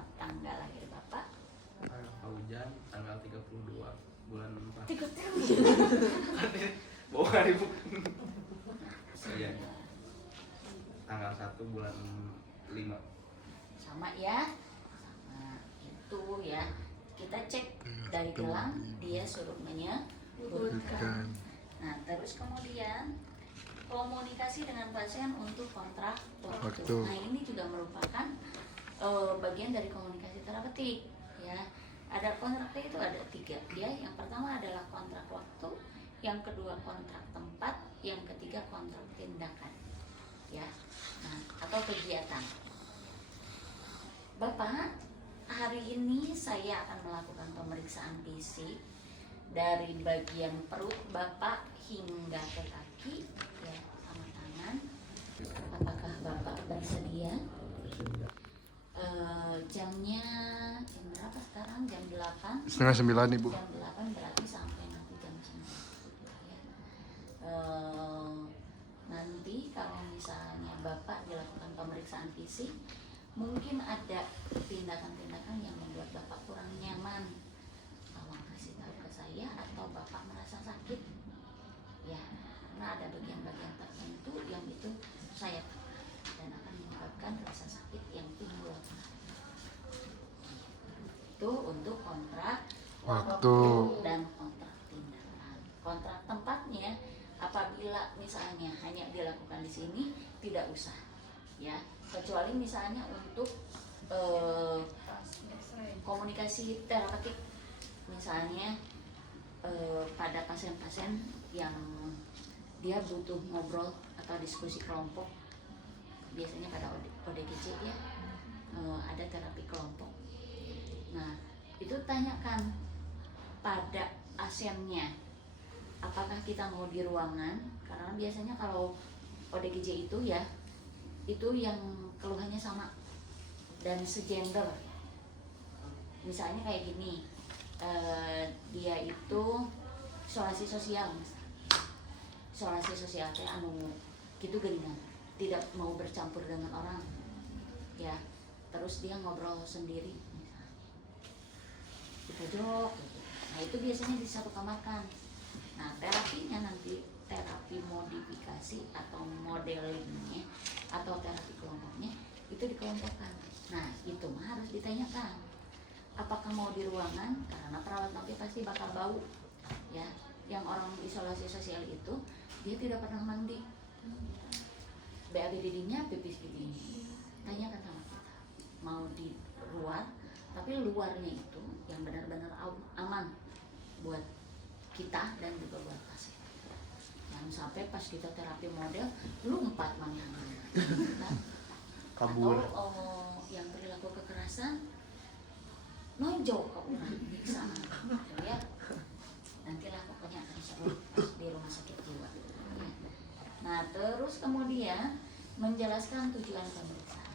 Selamat tanggal lahir Bapak. Pak Ujang tanggal 32 bulan 4. 30. Bawa hari bukan. Iya. Tanggal 1 bulan 5. Sama ya. Sama itu ya. Kita cek dari gelang dia suruh menyebutkan. Nah, terus kemudian komunikasi dengan pasien untuk kontrak waktu. Nah, ini juga merupakan bagian dari komunikasi terapeutik ya. Ada kontrak itu ada 3 ya. Yang pertama adalah kontrak waktu, yang kedua kontrak tempat, yang ketiga kontrak tindakan ya. Nah, atau kegiatan. Bapak, hari ini saya akan melakukan pemeriksaan fisik dari bagian perut Bapak hingga ke kaki ya, sama tangan. Apakah Bapak bersedia? Jamnya jam berapa sekarang? Jam 8. Setengah 9 Ibu. Jam 8 berarti sampai nanti jam 9 ya. Nanti kalau misalnya Bapak dilakukan pemeriksaan fisik, mungkin ada tindakan-tindakan yang membuat Bapak kurang nyaman. Tolong kasih tahu ke saya, atau Bapak merasa sakit ya, karena ada bagian-bagian tertentu yang itu saya dan akan menyebabkan rasa sakit yang timbul. Itu untuk kontrak Waktu. dan kontrak tindakan. Kontrak tempatnya apabila misalnya hanya dilakukan di sini tidak usah ya, kecuali misalnya untuk komunikasi terapeutik, misalnya pada pasien-pasien yang dia butuh ngobrol atau diskusi kelompok, biasanya pada ODGJ ya, ada terapi kelompok. Nah, itu tanyakan pada pasiennya, apakah kita mau di ruangan, karena biasanya kalau ODGJ itu ya, itu yang keluhannya sama dan segender. Misalnya kayak gini, dia itu isolasi sosial, isolasi sosial teh gitu geningan, tidak mau bercampur dengan orang ya, terus dia ngobrol sendiri misalnya di pojok gitu. Nah, itu biasanya di satu kamar kan. Nah, terapinya nanti terapi modifikasi atau modelingnya atau terapi kelompoknya itu dikelompokkan. Nah, itu mah harus ditanyakan apakah mau di ruangan, karena perawat nanti pasti bakal bau ya. Yang orang isolasi sosial itu dia tidak pernah mandi, BAB-nya pipis begini. Tanyakan sama kita, mau di luar, tapi luarnya itu yang benar-benar aman buat kita dan juga buat pasien. Jangan sampai pas kita terapi model lompat mana-mana Kabur. atau yang perilaku kekerasan nonjok ke orang bisa ya. Nantilah pokoknya akan seru pas di rumah sakit jiwa ya. Nah, terus kemudian menjelaskan tujuan pemeriksaan.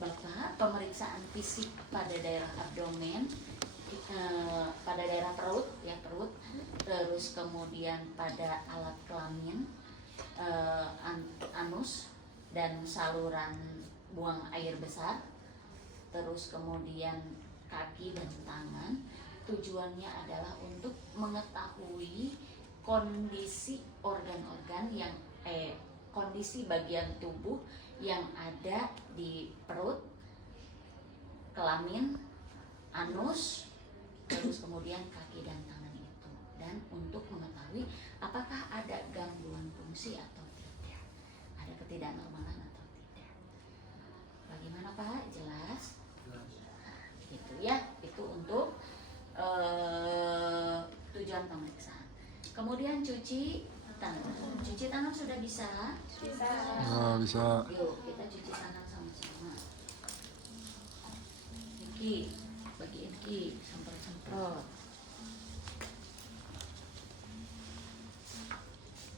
Bapak, pemeriksaan fisik pada daerah abdomen, pada daerah perut ya, perut, terus kemudian pada alat kelamin, anus dan saluran buang air besar, terus kemudian kaki dan tangan. Tujuannya adalah untuk mengetahui kondisi organ-organ yang kondisi bagian tubuh yang ada di perut, kelamin, anus, terus kemudian kaki dan tangan itu, dan untuk mengetahui apakah ada gangguan fungsi atau tidak, ada ketidaknormalan atau tidak. Bagaimana Pak? Jelas? Gitu ya, itu untuk tujuan pemeriksaan. Kemudian cuci tangan. Cuci tangan sudah bisa? Bisa. Bisa. Yuk kita cuci tangan sama-sama. Iki, bagian iki, semprot-semprot.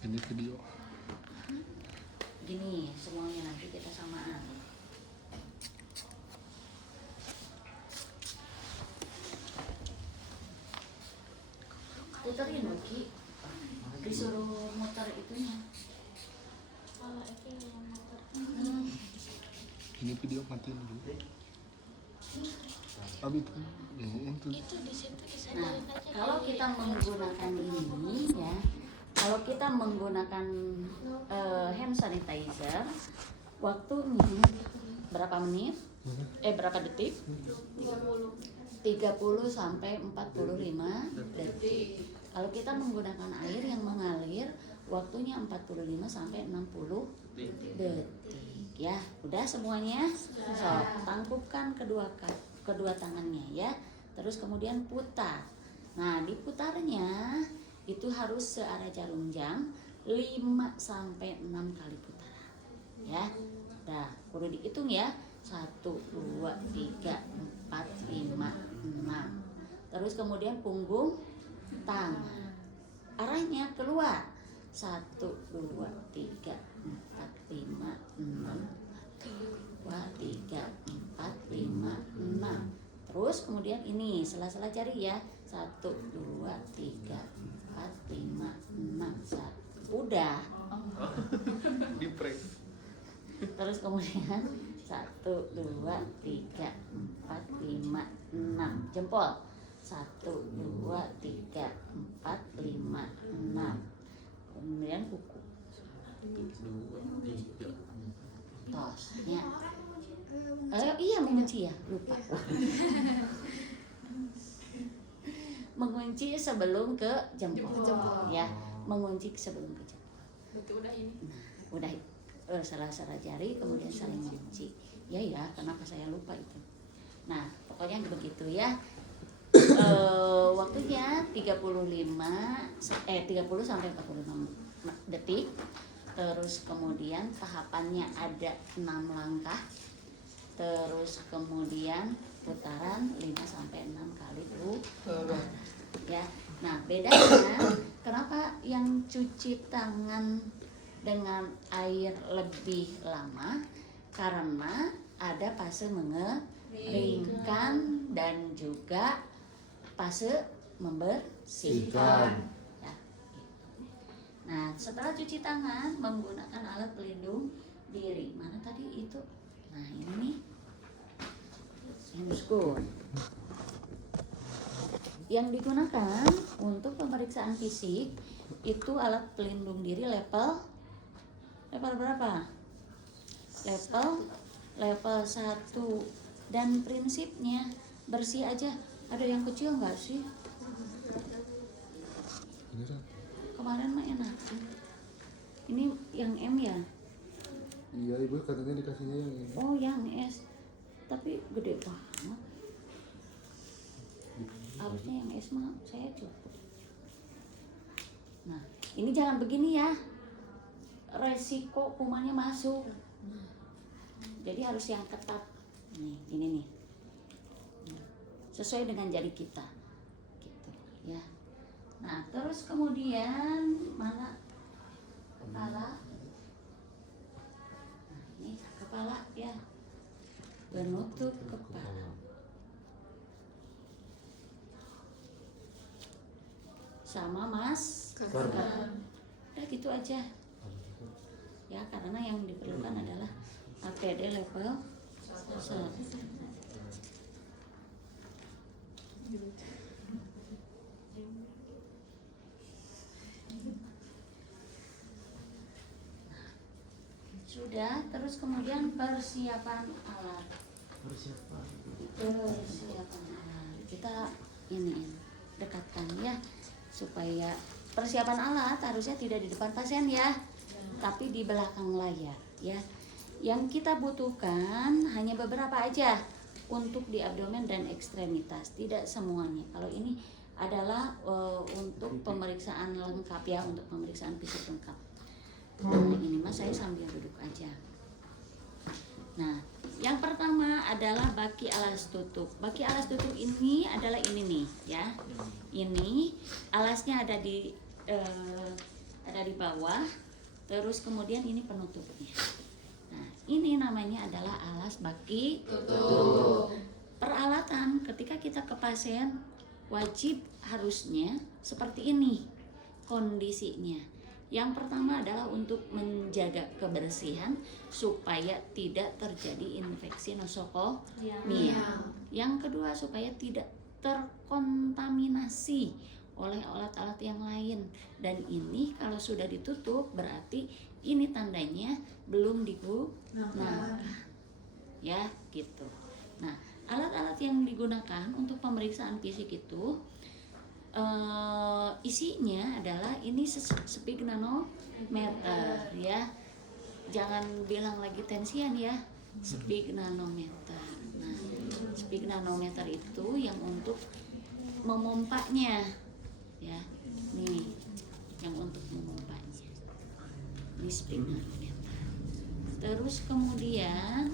Ini video. Gini, semuanya nanti kita samaan. Puterin Uki, disuruh muter itunya. Ini video matiin dulu. Abi itu. Itu di situ Nah, disandarin aja. kalau kita menggunakan ini ya, kalau kita menggunakan hand sanitizer, waktu berapa menit? Berapa detik? 30 sampai 45 detik. Kalau kita menggunakan air yang mengalir, waktunya 45 sampai 60 detik. Ya, udah semuanya. So, tangkupkan kedua tangannya ya. Terus kemudian putar. Nah, diputarnya itu harus searah jarum jam 5 sampai 6 kali putaran. Ya. Dah, kudu dihitung ya. 1 2 3 4 5 6. Terus kemudian punggung tangan. Arahnya keluar. 1 2 3 4 5 6. 2 3 4 5 6. Terus kemudian ini sela-sela jari ya. 1 2 3 4 5 6. Udah. Di press. Terus kemudian 1 2 3 4 5 6. Jempol. 1 2 3 4 5 6. Kemudian kuku. 2 3. Tos. Ya. Iya mengunci ya, lupa. Mengunci sebelum ke jempol. Ya, mengunci sebelum ke jempol. Itu udah ini. Udah salah-salah jari kemudian saling mengunci. Ya, kenapa saya lupa itu. Nah, pokoknya begitu ya. Waktunya 30 sampai 45 detik. Terus kemudian tahapannya ada 6 langkah. Terus kemudian putaran 5 sampai 6 kali putaran. Ya. Nah, bedanya kenapa yang cuci tangan dengan air lebih lama? Karena ada fase mengeringkan dan juga fase membersihkan. Ya, gitu. Nah, setelah cuci tangan menggunakan alat pelindung diri. Mana tadi itu? Nah, ini nih. Handscoon. Yang digunakan untuk pemeriksaan fisik itu alat pelindung diri level berapa? Level 1. Dan prinsipnya bersih aja. Ada yang kecil nggak sih? Kemarin mah enak. Ini yang M ya? Iya ibu katanya dikasihnya yang ini. Oh, yang S. Tapi gede banget. Harusnya yang S mah saya cukup. Nah, ini jangan begini ya. Resiko kumannya masuk. Jadi harus yang ketat. Nih, gini nih. Sesuai dengan jari kita. Gitu, ya. Nah, terus kemudian mana kepala? Nah, ini kepala ya. Penutup kepala. Sama masker. Udah gitu aja. Ya, karena yang diperlukan adalah APD level 1. Sudah, terus kemudian persiapan alat. Persiapan alat. Kita ini dekatkan ya, supaya persiapan alat harusnya tidak di depan pasien ya, tapi di belakang layar ya. Yang kita butuhkan hanya beberapa aja untuk di abdomen dan ekstremitas, tidak semuanya. Kalau ini adalah untuk pemeriksaan lengkap ya, untuk pemeriksaan fisik lengkap. Nah, ini mas saya sambil duduk aja. Nah, yang pertama adalah baki alas tutup. Baki alas tutup ini adalah ini nih ya. Ini alasnya ada di bawah. Terus kemudian ini penutupnya. Nah, ini namanya adalah alas baki tutup. Peralatan ketika kita ke pasien wajib harusnya seperti ini kondisinya. Yang pertama adalah untuk menjaga kebersihan supaya tidak terjadi infeksi nosokomial. Yang kedua supaya tidak terkontaminasi oleh alat-alat yang lain. Dan ini kalau sudah ditutup berarti ini tandanya belum digunakan. Ya, gitu. Nah, alat-alat yang digunakan untuk pemeriksaan fisik itu isinya adalah ini speak nanometer ya, jangan bilang lagi tensian ya, speak nanometer. Nah, speak nanometer itu yang untuk memompanya ya, nih yang untuk memompanya, ini speak nanometer. Terus kemudian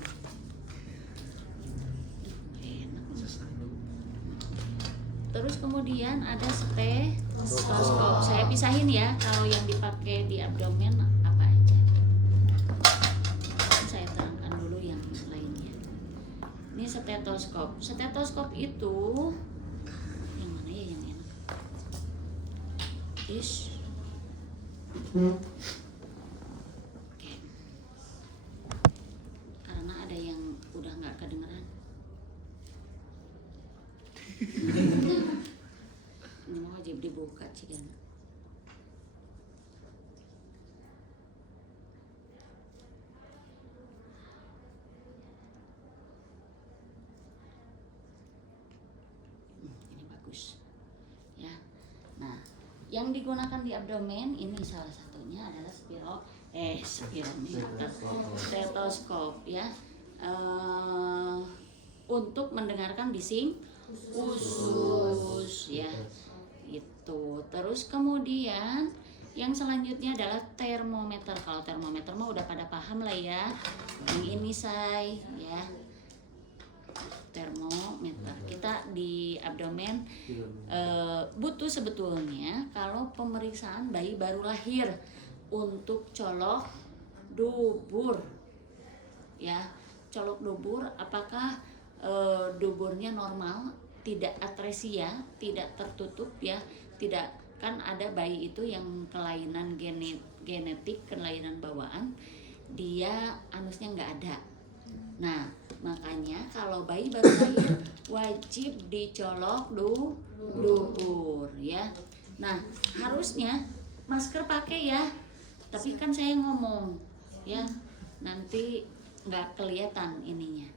ada stetoskop. Saya pisahin ya, kalau yang dipakai di abdomen apa aja. Saya terangkan dulu yang lainnya. Ini stetoskop. Stetoskop itu yang mana ya yang enak? Oke. Karena ada yang udah nggak kedengeran. Ini mau wajib dibuka sih kan. Ini bagus ya. Nah, yang digunakan di abdomen ini salah satunya adalah stetoskop ya, untuk mendengarkan bising usus ya, itu. Terus kemudian yang selanjutnya adalah termometer. Kalau termometer mah udah pada paham lah ya, yang ini say ya, termometer. Kita di abdomen butuh sebetulnya kalau pemeriksaan bayi baru lahir untuk colok dubur ya, colok dubur apakah duburnya normal, tidak atresia, tidak tertutup ya, tidak, kan ada bayi itu yang kelainan genetik, kelainan bawaan, dia anusnya nggak ada. Nah, makanya kalau bayi baru lahir wajib dicolok dubur ya. Nah, harusnya masker pakai ya, tapi kan saya ngomong ya, nanti nggak kelihatan ininya,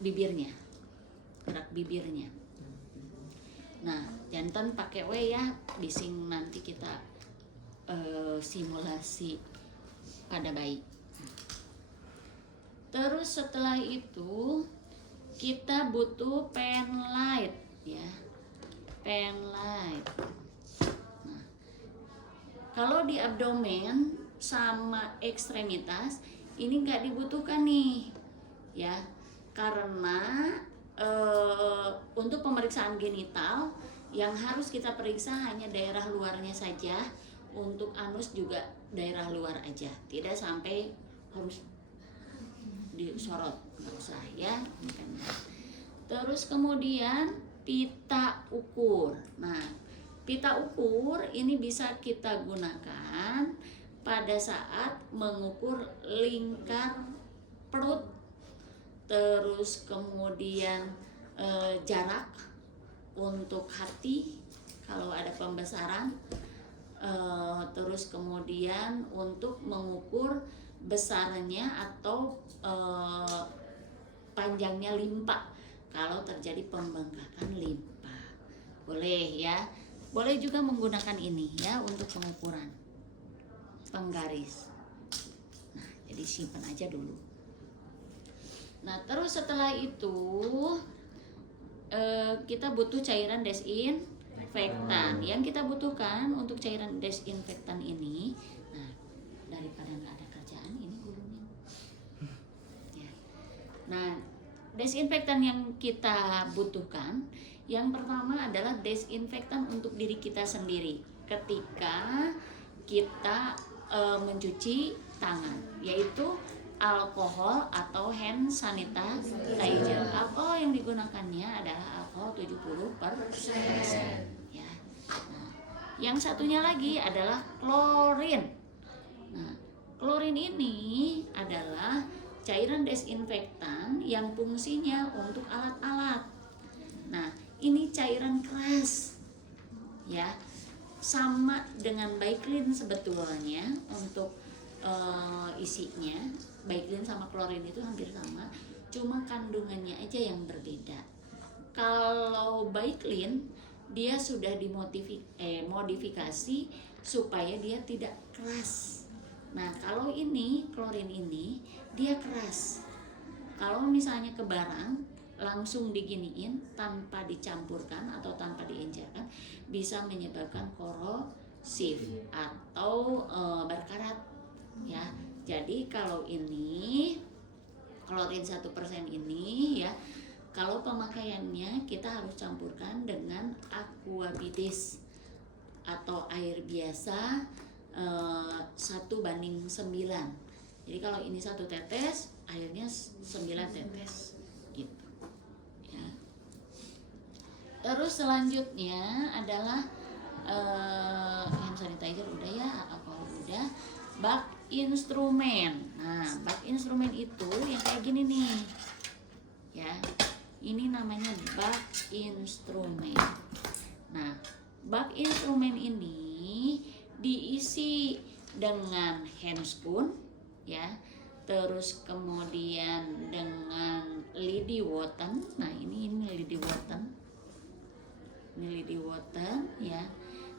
bibirnya, gerak bibirnya. Nah, jantan pakai we ya, bising nanti kita simulasi pada bayi. Terus setelah itu kita butuh pen light ya, pen light. Nah, kalau di abdomen sama ekstremitas ini nggak dibutuhkan nih ya, karena untuk pemeriksaan genital yang harus kita periksa hanya daerah luarnya saja, untuk anus juga daerah luar aja, tidak sampai harus disorot, nggak usah ya. Terus kemudian pita ukur. Nah, pita ukur ini bisa kita gunakan pada saat mengukur lingkar perut, terus kemudian jarak untuk hati kalau ada pembesaran, terus kemudian untuk mengukur besarnya atau panjangnya limpa kalau terjadi pembengkakan limpa, boleh ya. Boleh juga menggunakan ini ya untuk pengukuran penggaris. Nah, jadi simpan aja dulu. Nah, terus setelah itu kita butuh cairan desinfektan. Yang kita butuhkan untuk cairan desinfektan ini, nah, daripada nggak ada kerjaan ini gulunya. Ya. Nah, desinfektan yang kita butuhkan, yang pertama adalah desinfektan untuk diri kita sendiri ketika kita mencuci tangan, yaitu alkohol atau hand sanitizer. Alkohol yang digunakannya adalah alkohol 70% ya. Nah, Yang satunya lagi adalah klorin. Nah, klorin ini adalah cairan desinfektan yang fungsinya untuk alat-alat. Nah, ini cairan keras, ya, sama dengan Baiklin sebetulnya untuk isinya. Baiklin sama klorin itu hampir sama, cuma kandungannya aja yang berbeda. Kalau Baiklin dia sudah dimodifikasi supaya dia tidak keras. Nah, kalau ini klorin ini dia keras. Kalau misalnya ke barang langsung diginiin tanpa dicampurkan atau tanpa diencerkan bisa menyebabkan korosif atau berkarat, ya. Jadi kalau ini klorin 1% ini, ya, kalau pemakaiannya kita harus campurkan dengan aquabitis atau air biasa 1:9. Jadi kalau ini 1 tetes, airnya 9 tetes gitu, ya. Terus selanjutnya adalah hand sanitizer udah, ya, alkohol udah. Bak instrumen. Nah, bak instrumen itu yang kayak gini nih, ya. Ini namanya bak instrumen. Nah, bak instrumen ini diisi dengan handspoon, ya, terus kemudian dengan lidi woten. Nah, ini lidi woten. Ini lidi woten, ya.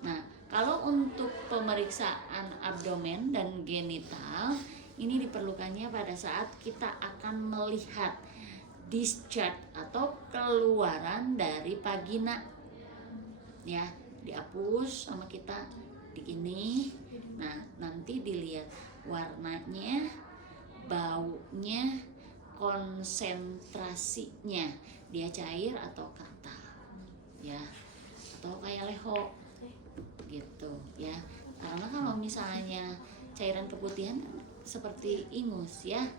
Nah, kalau untuk pemeriksaan abdomen dan genital ini diperlukannya pada saat kita akan melihat discharge atau keluaran dari vagina, ya, dihapus sama kita begini. Nah, nanti dilihat warnanya, baunya, konsentrasinya, dia cair atau kental, ya, atau kayak leho gitu, ya. Karena kalau misalnya cairan keputihan seperti ingus, ya,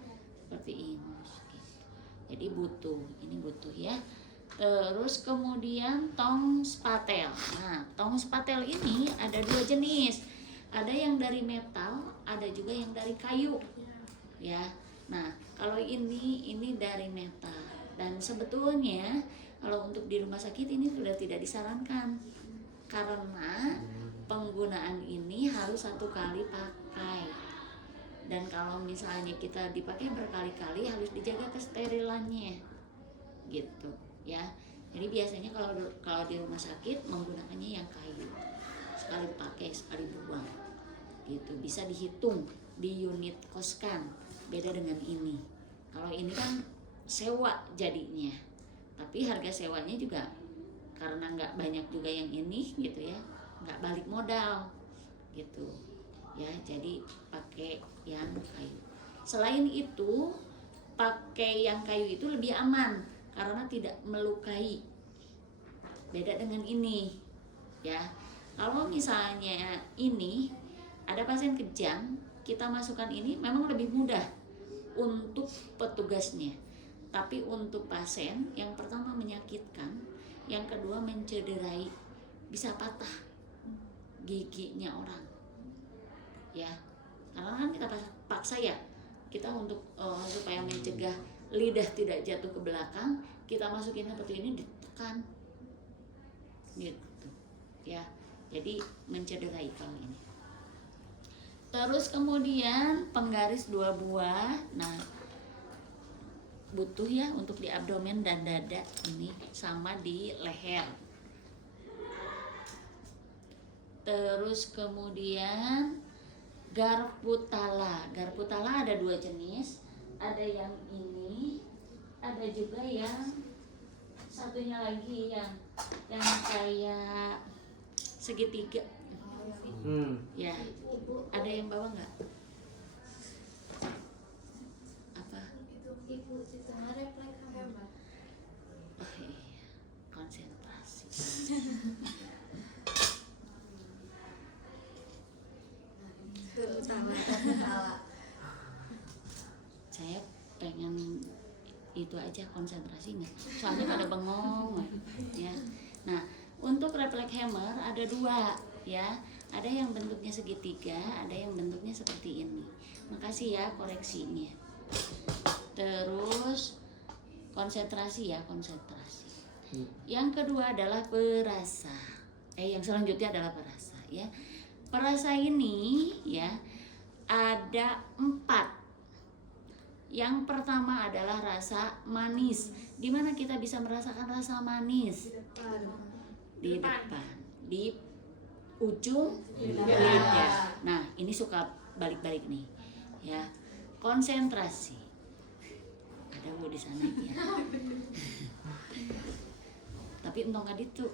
seperti ingus gitu. Jadi ini butuh, ya. Terus kemudian tong spatel. Nah, tong spatel ini ada 2 jenis. Ada yang dari metal, ada juga yang dari kayu, ya. Nah, kalau ini dari metal, dan sebetulnya kalau untuk di rumah sakit ini sudah tidak disarankan karena penggunaan ini harus 1 kali pakai. Dan kalau misalnya kita dipakai berkali-kali harus dijaga kesterilannya gitu, ya. Jadi biasanya kalau di rumah sakit menggunakannya yang kayu, sekali pakai sekali buang gitu. Bisa dihitung di unit koskan, beda dengan ini. Kalau ini kan sewa jadinya, tapi harga sewanya juga karena nggak banyak juga yang ini gitu, ya, nggak balik modal gitu, ya. Jadi pakai yang kayu. Selain itu, pakai yang kayu itu lebih aman karena tidak melukai, beda dengan ini, ya. Kalau misalnya ini ada pasien kejang, kita masukkan ini memang lebih mudah untuk petugasnya, tapi untuk pasien yang pertama menyakitkan, yang kedua mencederai, bisa patah giginya orang, ya. Karena kan kita paksa, ya, kita untuk supaya mencegah lidah tidak jatuh ke belakang, kita masukin seperti ini, ditekan gitu, ya. Jadi mencederai kalau ini. Terus kemudian penggaris 2 buah. Nah, butuh, ya, untuk di abdomen dan dada ini, sama di leher. Terus kemudian garputala. Garputala ada 2 jenis, ada yang ini, ada juga yang satunya lagi yang kayak segitiga. Ya, ada yang bawa nggak? Apa? Ibu di tengah refleks hemat. Oh iya, konsentrasi. Itu utama kepala. Saya pengen itu aja konsentrasinya, soalnya pada bengong, ya. Nah, untuk refleks hammer ada 2. ya. Ada yang bentuknya segitiga, ada yang bentuknya seperti ini. Makasih ya koreksinya. Terus konsentrasi ya, konsentrasi. Yang kedua adalah perasa. Yang selanjutnya adalah perasa ya. Perasa ini ya ada 4. Yang pertama adalah rasa manis. Di mana kita bisa merasakan rasa manis? Di depan, di ujung lidah. Nah, ini suka balik-balik nih, ya. Konsentrasi. Ada Bu di sana ya. Tapi entong itu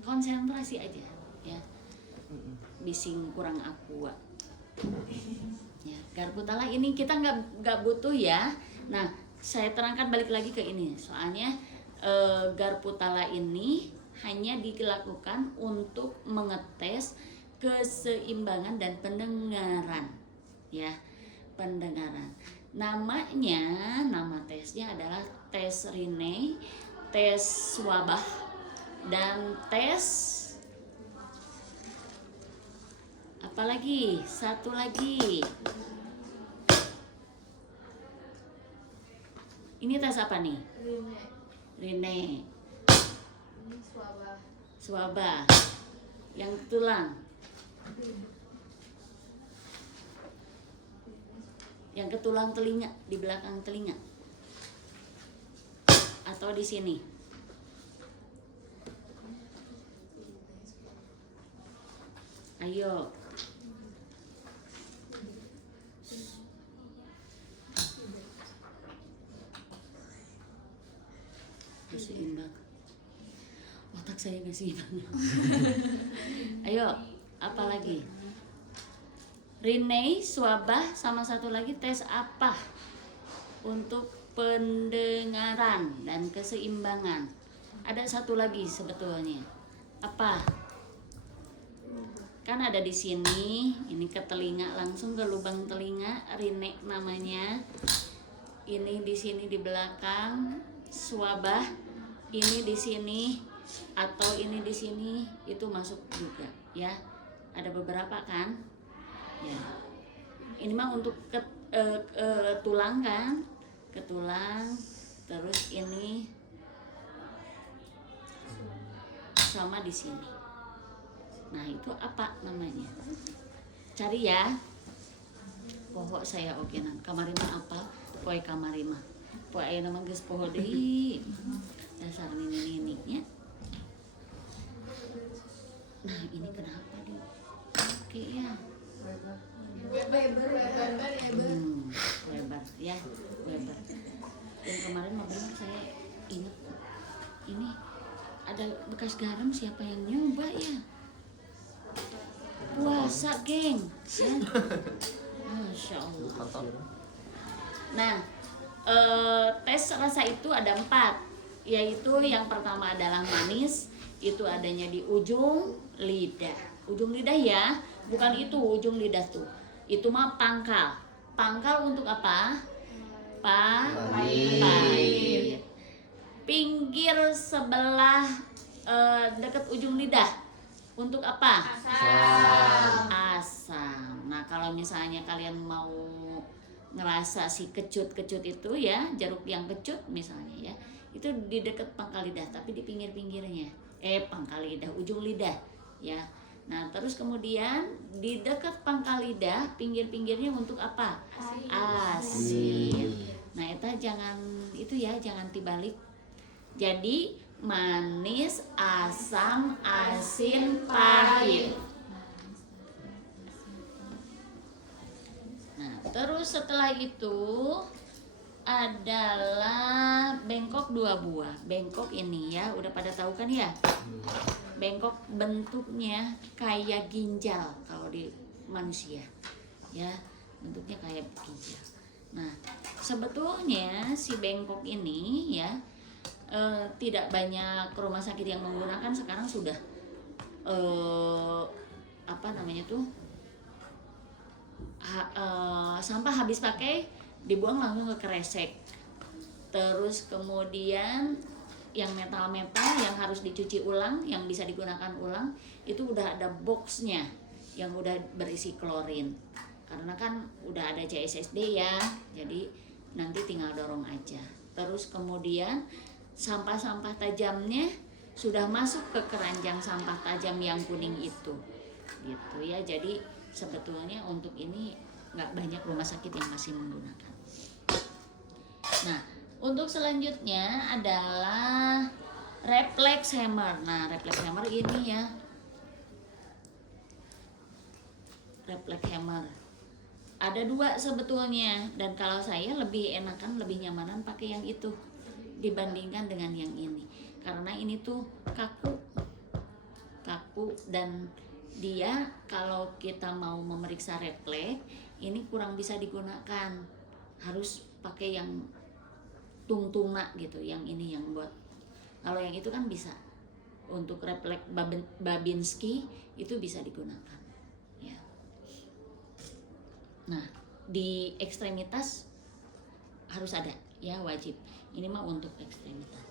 konsentrasi aja, ya. Bising kurang aqua. Ya, garpu tala ini kita nggak butuh ya. Nah, saya terangkan balik lagi ke ini. Soalnya garpu tala ini hanya dilakukan untuk mengetes keseimbangan dan pendengaran, ya, pendengaran. Nama tesnya adalah tes Riney, tes Swabah, dan tes apalagi? Satu lagi. Ini tes apa nih? Riney. Ini swabah. Swabah. Yang tulang. Yang ke tulang telinga, di belakang telinga. Atau di sini. Ayo. Seimbang. Otak saya nggak seimbang. Ayo, apa lagi? Riney, Swabah, sama satu lagi tes apa? Untuk pendengaran dan keseimbangan. Ada satu lagi sebetulnya. Apa? Kan ada di sini, ini ke telinga, langsung ke lubang telinga, Riney namanya. Ini di sini di belakang, Swabah, ini di sini atau ini di sini, itu masuk juga ya. Ada beberapa kan? Ya. Ini mah untuk ke tulang kan? Ke tulang, terus ini sama di sini. Nah, itu apa namanya? Cari ya. Pohok saya okenan. Kamarima apa? Poe kamarima. Poe aya nama geus poho deui. Dasar nini-nininya. Nah, ini kenapa di? Oke ya. Lebar ya, lebar. Dan kemarin mah benar saya ingat ini ada bekas garam, siapa yang nyoba ya? Puasa, geng. Ya. Masya Allah. Nah, tes rasa itu ada 4, yaitu yang pertama adalah manis, itu adanya di ujung lidah. Ujung lidah ya, bukan itu ujung lidah tuh. Itu mah pangkal. Pangkal untuk apa? Pahit. Pinggir sebelah dekat ujung lidah. Untuk apa? Asam. Nah, kalau misalnya kalian mau ngerasa si kecut-kecut itu ya, jeruk yang kecut misalnya ya, itu di dekat pangkal lidah, tapi di pinggir-pinggirnya. Pangkal lidah, ujung lidah ya. Nah, terus kemudian di dekat pangkal lidah, pinggir-pinggirnya untuk apa? Asin. Nah, itu jangan itu ya, jangan dibalik. Jadi manis, asam, asin, pahit. Nah, terus setelah itu adalah bengkok 2 buah. Bengkok ini ya, udah pada tahu kan ya? Bengkok bentuknya kayak ginjal kalau di manusia. Ya, bentuknya kayak ginjal. Nah, sebetulnya si bengkok ini ya tidak banyak rumah sakit yang menggunakan. Sekarang sudah apa namanya tuh, sampah habis pakai dibuang langsung ke kresek. Terus kemudian yang metal-metal yang harus dicuci ulang, yang bisa digunakan ulang, itu udah ada boxnya yang udah berisi klorin. Karena kan udah ada CSSD ya, jadi nanti tinggal dorong aja. Terus kemudian sampah-sampah tajamnya sudah masuk ke keranjang sampah tajam yang kuning itu, gitu ya. Jadi sebetulnya untuk ini nggak banyak rumah sakit yang masih menggunakan. Nah, untuk selanjutnya adalah reflex hammer. Nah, reflex hammer ini ya, reflex hammer ada 2 sebetulnya, dan kalau saya lebih enakan, lebih nyamanan pakai yang itu dibandingkan dengan yang ini, karena ini tuh kaku dan dia kalau kita mau memeriksa refleks ini kurang bisa digunakan, harus pakai yang tungtuna gitu, yang ini yang buat. Kalau yang itu kan bisa untuk refleks Babinski itu bisa digunakan ya. Nah, di ekstremitas harus ada ya, wajib. Ini mah untuk ekstremitas.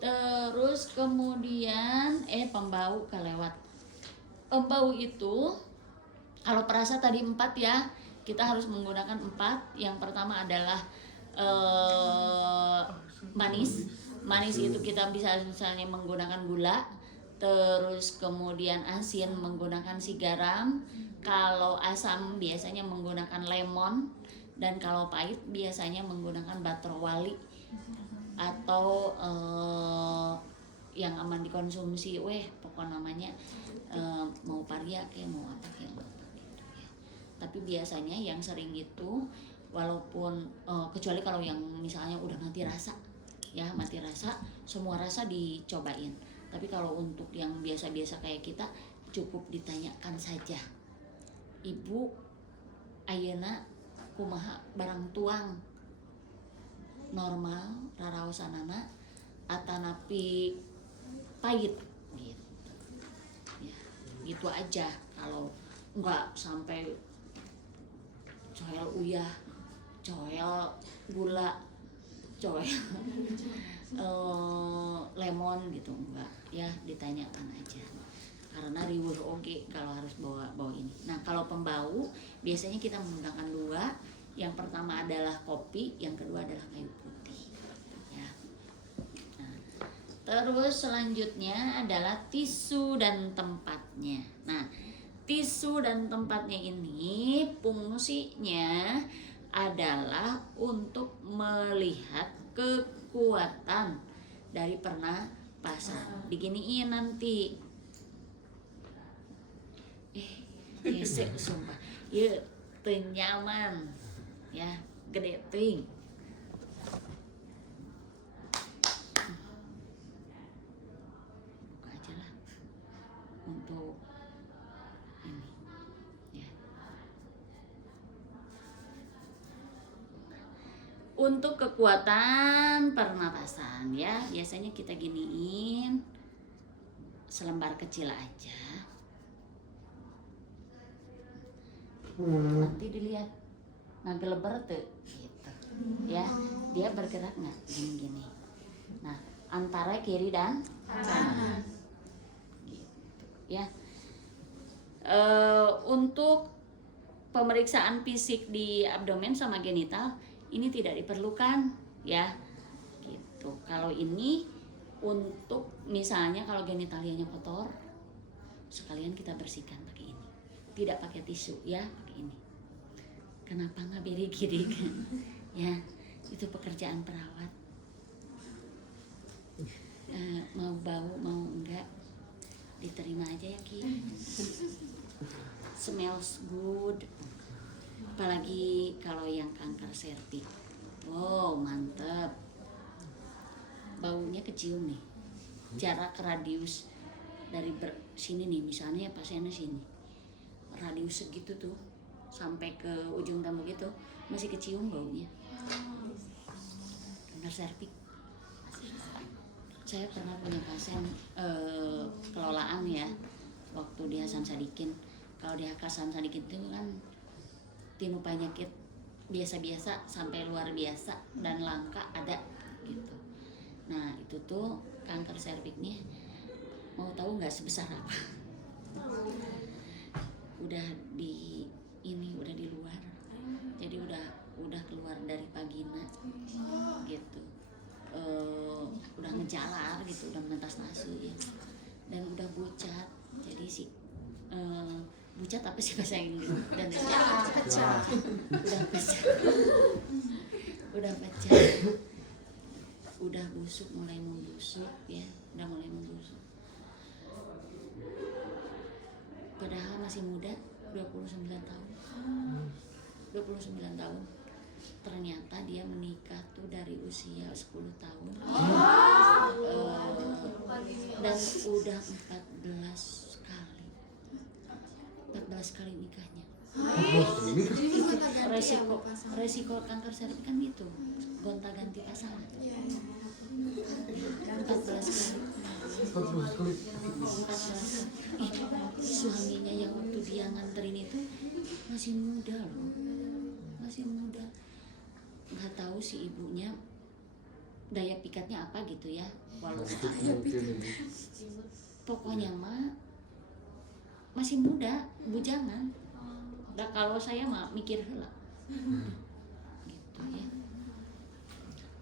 Terus kemudian pembau kelewat. Pembau itu kalau perasa tadi 4 ya, kita harus menggunakan 4. Yang pertama adalah manis. Manis itu kita bisa misalnya menggunakan gula. Terus kemudian asin menggunakan si garam. Kalau asam biasanya menggunakan lemon, dan kalau pahit biasanya menggunakan bater wali atau yang aman dikonsumsi, pokok namanya mau paria kayak mau apa kayak mau apa gitu ya. Tapi biasanya yang sering itu, walaupun kecuali kalau yang misalnya udah mati rasa ya, mati rasa, semua rasa dicobain. Tapi kalau untuk yang biasa-biasa kayak kita, cukup ditanyakan saja, Ibu ayeuna kumaha barang tuang normal raraosanana atanapi pahit gitu ya, gitu aja. Kalau enggak sampai coel uyah, coel gula, coel lemon gitu, enggak ya, ditanyakan aja. Karena riweuh oge kalau harus bawa ini. Nah, kalau pembau biasanya kita menggunakan 2. Yang pertama adalah kopi, yang kedua adalah kayu putih. Ya. Nah, terus selanjutnya adalah tisu dan tempatnya. Nah, tisu dan tempatnya ini fungsinya adalah untuk melihat kekuatan dari pernapasan. Diginiin nanti. Hese sumpah, ieu teu nyaman ya, gede teuing. Buka aja lah untuk ini ya. Untuk kekuatan pernapasan ya, biasanya kita giniin selembar kecil aja. Nanti dilihat ngageleber tuh gitu ya, dia bergerak nggak gini. Nah, antara kiri dan kanan gitu ya. Untuk pemeriksaan fisik di abdomen sama genital ini tidak diperlukan ya gitu. Kalau ini untuk misalnya kalau genitalianya kotor, sekalian kita bersihkan pakai ini, tidak pakai tisu ya, pakai ini. Kenapa nggak birik-birik ya, itu pekerjaan perawat. Mau bau mau enggak diterima aja ya Ki. Smells good, apalagi kalau yang kanker sertik. Wow, mantep, baunya kecium nih. Jarak radius dari sini nih, misalnya pasiennya sini, radius segitu tuh sampai ke ujung tamu gitu masih kecium baunya. Kanker sertik. Saya pernah punya pasien kelolaan ya, waktu di Hasan Sadikin. Kalau di Hasan Sadikin itu kan tinu penyakit biasa-biasa sampai luar biasa dan langka ada gitu. Nah, itu tuh kanker serviknya mau tahu nggak sebesar apa? Udah di luar, jadi udah keluar dari vagina gitu. Udah ngejalar gitu, udah menetas nasu ya, dan udah bucat. Jadi bucat apa sih bahasa Inggris? Dan pecah. Udah pecah, udah busuk, mulai membusuk ya, udah mulai membusuk. Padahal masih muda, 29 tahun. 29 tahun. Ternyata dia menikah tuh dari usia 10 tahun. Dan udah 14 kali nikahnya. Itu resiko kanker serviks kan itu, gonta-ganti pasangan. 14 kali. 14 kali. Suaminya yang waktu dia nganterin itu masih muda loh, masih muda. Nggak tahu si ibunya daya pikatnya apa gitu ya, walau pokoknya mah masih muda, bujangan. Nah, kalau saya mah mikir lah gitu ya.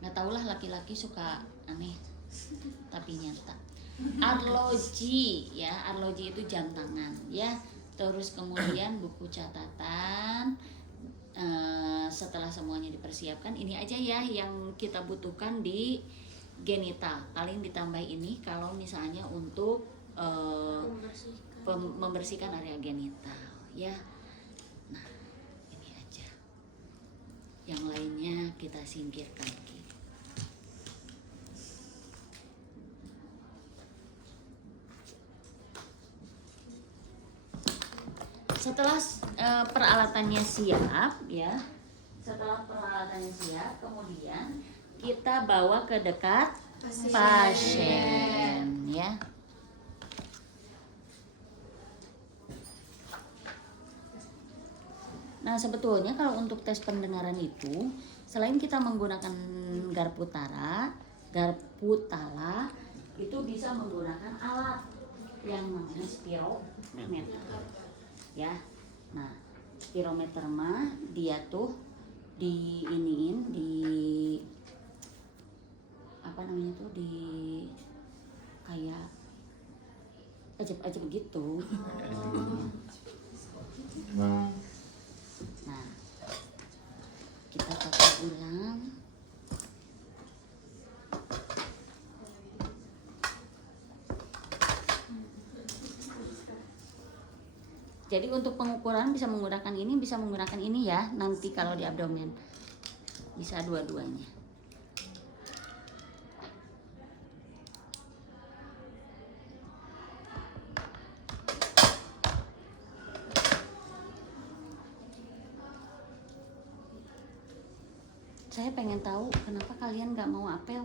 Nggak tahulah, laki-laki suka aneh tapi nyata. Arloji ya, arloji itu jam tangan ya. Terus kemudian buku catatan. Setelah semuanya dipersiapkan, ini aja ya yang kita butuhkan di genital. Paling ditambah ini kalau misalnya untuk membersihkan area genital ya. Nah, ini aja. Yang lainnya kita singkirkan lagi. Setelah peralatannya siap ya, kemudian kita bawa ke dekat pasien ya. Nah, sebetulnya kalau untuk tes pendengaran itu, selain kita menggunakan garpu tala, itu bisa menggunakan alat yang namanya spirometer. Ya, nah spirometer mah dia tuh di apa namanya tuh, di kayak aja begitu. Nah, kita pakai ulang. Jadi untuk pengukuran bisa menggunakan ini ya, nanti kalau di abdomen bisa dua-duanya. Saya pengen tahu kenapa kalian nggak mau apel?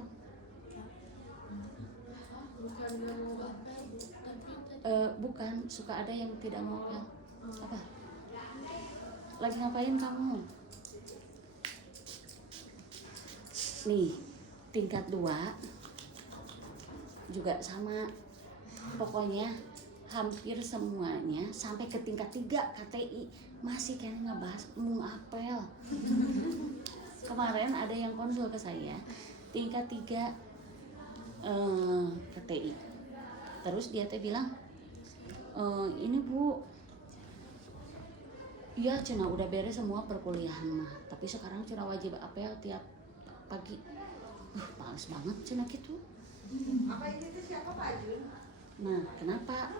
Bukan, suka ada yang tidak mau apel. Apa? Lagi ngapain kamu? Nih, tingkat 2 juga sama. Pokoknya hampir semuanya sampai ke tingkat 3 KTI masih kayaknya ngebahas mau apel. Kemarin ada yang konsul ke saya tingkat 3 KTI. Terus dia teh bilang, ini Bu, iya cina udah beres semua perkuliahan mah, tapi sekarang cina wajib apel tiap pagi. Males banget cina gitu. Apa ini tuh siapa Pak Jun? Nah, kenapa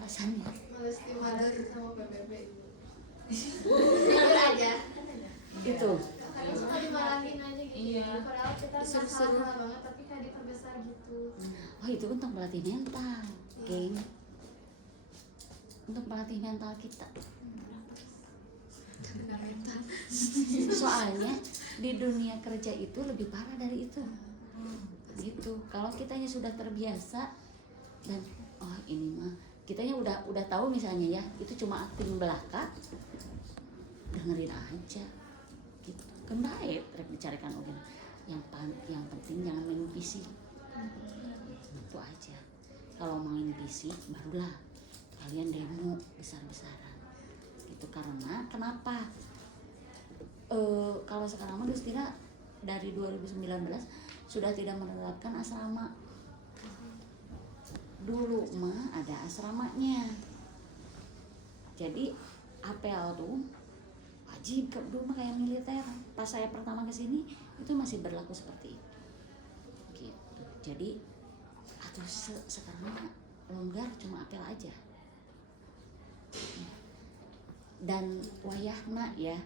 alasannya? Males dimarahin sama PBB. Jujur aja. Itu Karena suka dimarahin aja gitu. Iya. Padahal kita nggak salah banget, tapi kayak diperbesar gitu. oh itu untuk melatih mental, geng. Untuk melatih mental kita. Soalnya di dunia kerja itu lebih parah dari itu. Gitu. Kalau kitanya sudah terbiasa dan ini mah kitanya udah tahu misalnya ya, itu cuma akting belaka, dengerin aja. Gitu. Kan baik, rek dicarikan oke. Yang penting jangan fisik. Itu aja. Kalau main fisik barulah kalian demo besar-besaran. Itu karena kenapa? Kalau sekarang mah Dustira dari 2019 sudah tidak menerapkan asrama. Dulu mah ada asramanya. Jadi apel tuh wajib, dulu mah kayak militer. Pas saya pertama ke sini itu masih berlaku seperti itu. Gitu. Jadi atau sekarang mah longgar, cuma apel aja. Dan wayahna ya,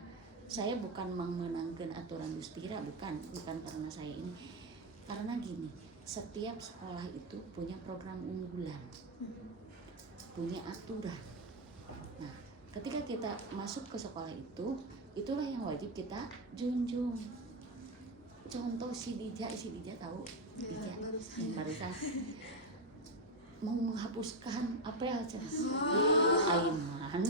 saya bukan memenangkan aturan Dustira, bukan karena saya ini. Karena gini, setiap sekolah itu punya program unggulan, punya aturan. Nah, ketika kita masuk ke sekolah itu, itulah yang wajib kita junjung. Contoh si Dija tahu? Dija yang barusan mau menghapuskan apa ya? Aiman.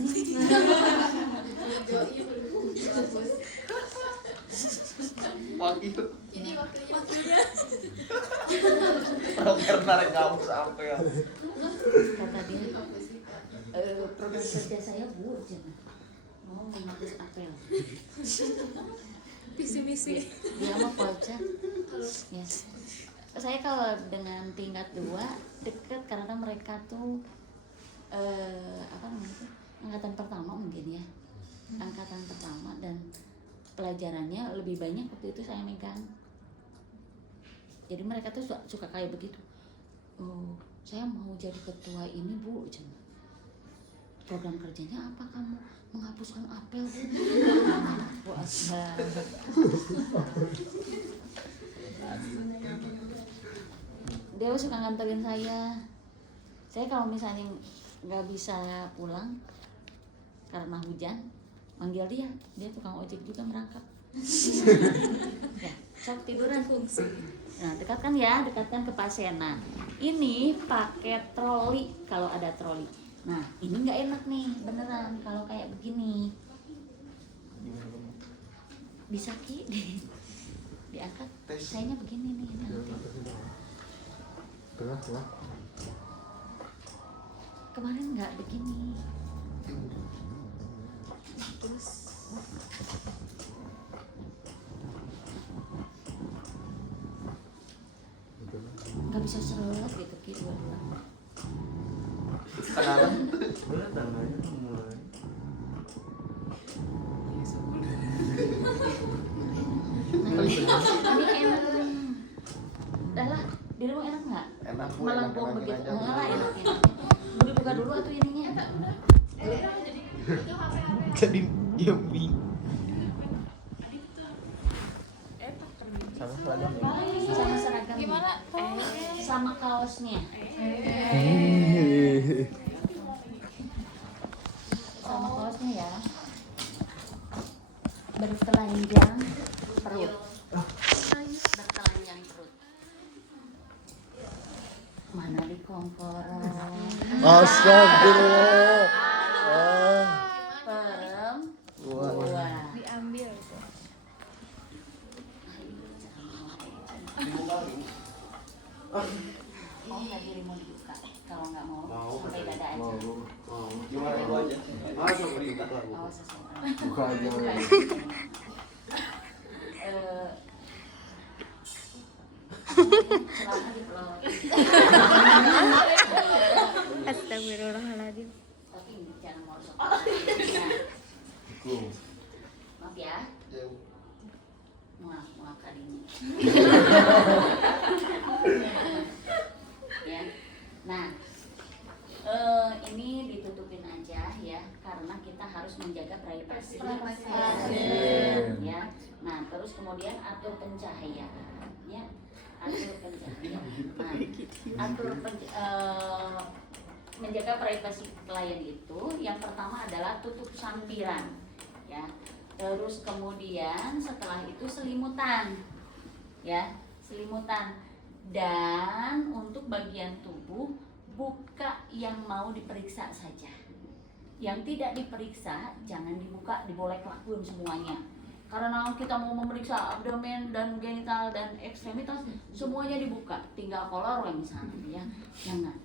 Wakil. Ini waktunya. Orang narik kamu sampai ya. Kata dia, program kerja saya Bu, mau menghapus apel. Visi-misi. Dia mau voucher. Yes. Saya kalau dengan tingkat 2 deket karena mereka tuh apa namanya? Angkatan pertama mungkin ya. Angkatan pertama dan pelajarannya lebih banyak waktu itu saya megang. Jadi mereka tuh suka kayak begitu. Oh, saya mau jadi ketua ini Bu. Program kerjanya apa kamu? Menghapuskan apel Bu. Wah, dia suka nganterin saya. Saya kalau misalnya nggak bisa pulang karena hujan, manggil dia tukang ojek juga merangkap. Ya, sok tiduran fungsi. Nah, dekatkan ke Pasena. Ini pakai troli kalau ada troli. Nah, ini nggak enak nih, beneran kalau kayak begini. Bisa Ki diangkat. Sayanya begini nih. Tengah. Kemarin nggak begini. Terus Nggak bisa seret gitu Ki dua-dua. Sekarang Boleh tangannya mulai. Nah, ini enak nih. Dah lah, di rumah enak nggak? enak Bu, Melengkung enak-enakin begitu. aja, Bu. Enggak lah, enak. Buka dulu atuh ininya. Jadi dia bingung. Sama seragam ya. Sama seragam. gimana? Sama kaosnya. Sama kaosnya ya. Bertelanjang perut. Bertelanjang perut. Mana di kongkoron? Astagfirullah. Perempuan. Diambil itu. Mau nggak diri mau dibuka? Kalau nggak mau, Mau, sampai dada aja. Gimana itu aja? Langsung dibuka. Oh, sesuai. Buka aja. Celana dipelot. Astagfirullahaladzim. Tapi jangan morosok. Nah, maaf ya. Maaf kadinya. Ya. Nah, ini ditutupin aja ya, karena kita harus menjaga privasi. Ya. Nah, terus kemudian atur pencahayaan, ya. Atur pencahayaan. Nah, menjaga privasi klien itu yang pertama adalah tutup sampiran, ya. Terus kemudian setelah itu selimutan, ya, selimutan. Dan untuk bagian tubuh buka yang mau diperiksa saja. Yang tidak diperiksa jangan dibuka, diboleh lakuin semuanya. Karena kita mau memeriksa abdomen dan genital dan ekstremitas semuanya dibuka, tinggal kolor misalnya ya. Jangan.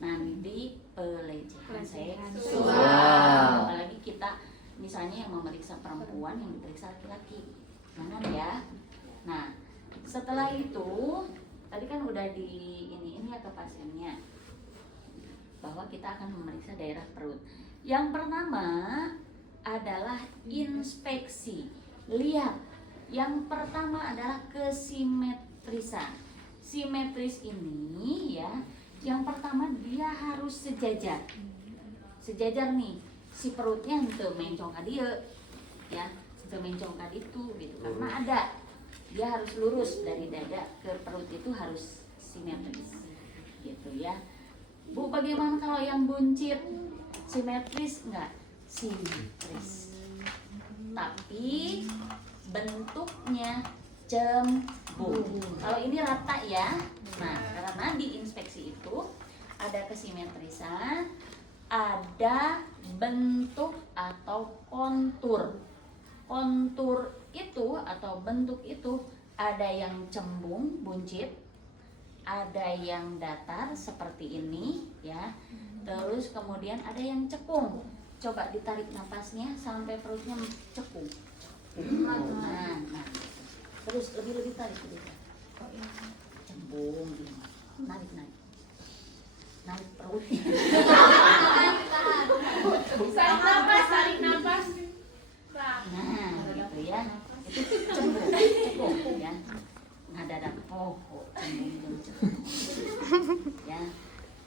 Nanti pelecehan seksual. Apalagi kita misalnya yang memeriksa perempuan, yang diperiksa laki-laki. Jangan ya. Nah, setelah itu tadi kan udah di ini ya ke pasiennya bahwa kita akan memeriksa daerah perut. Yang pertama adalah inspeksi. Lihat, yang pertama adalah kesimetrisan. Simetris ini ya, yang pertama dia harus sejajar. Sejajar nih, si perutnya henteu mencong ka dieu ya, henteu mencong ka ditu gitu. Karena ada, dia harus lurus dari dada ke perut itu harus simetris gitu ya. Bu, bagaimana kalau yang buncit? Simetris enggak? Simetris. Tapi bentuknya cembung. Kalau ini rata ya. Nah, karena di inspeksi itu ada kesimetrisan, ada bentuk atau kontur. Kontur itu atau bentuk itu ada yang cembung, buncit, ada yang datar seperti ini ya. Terus kemudian ada yang cekung. Coba ditarik napasnya sampai perutnya cekung. Nah. Terus lebih tarik gitu. Cembung gini. Narik. Narik perutnya. Tarik nafas. Nah, gitu ya. Itu cembung ya. Ngadadak cembung. Ya.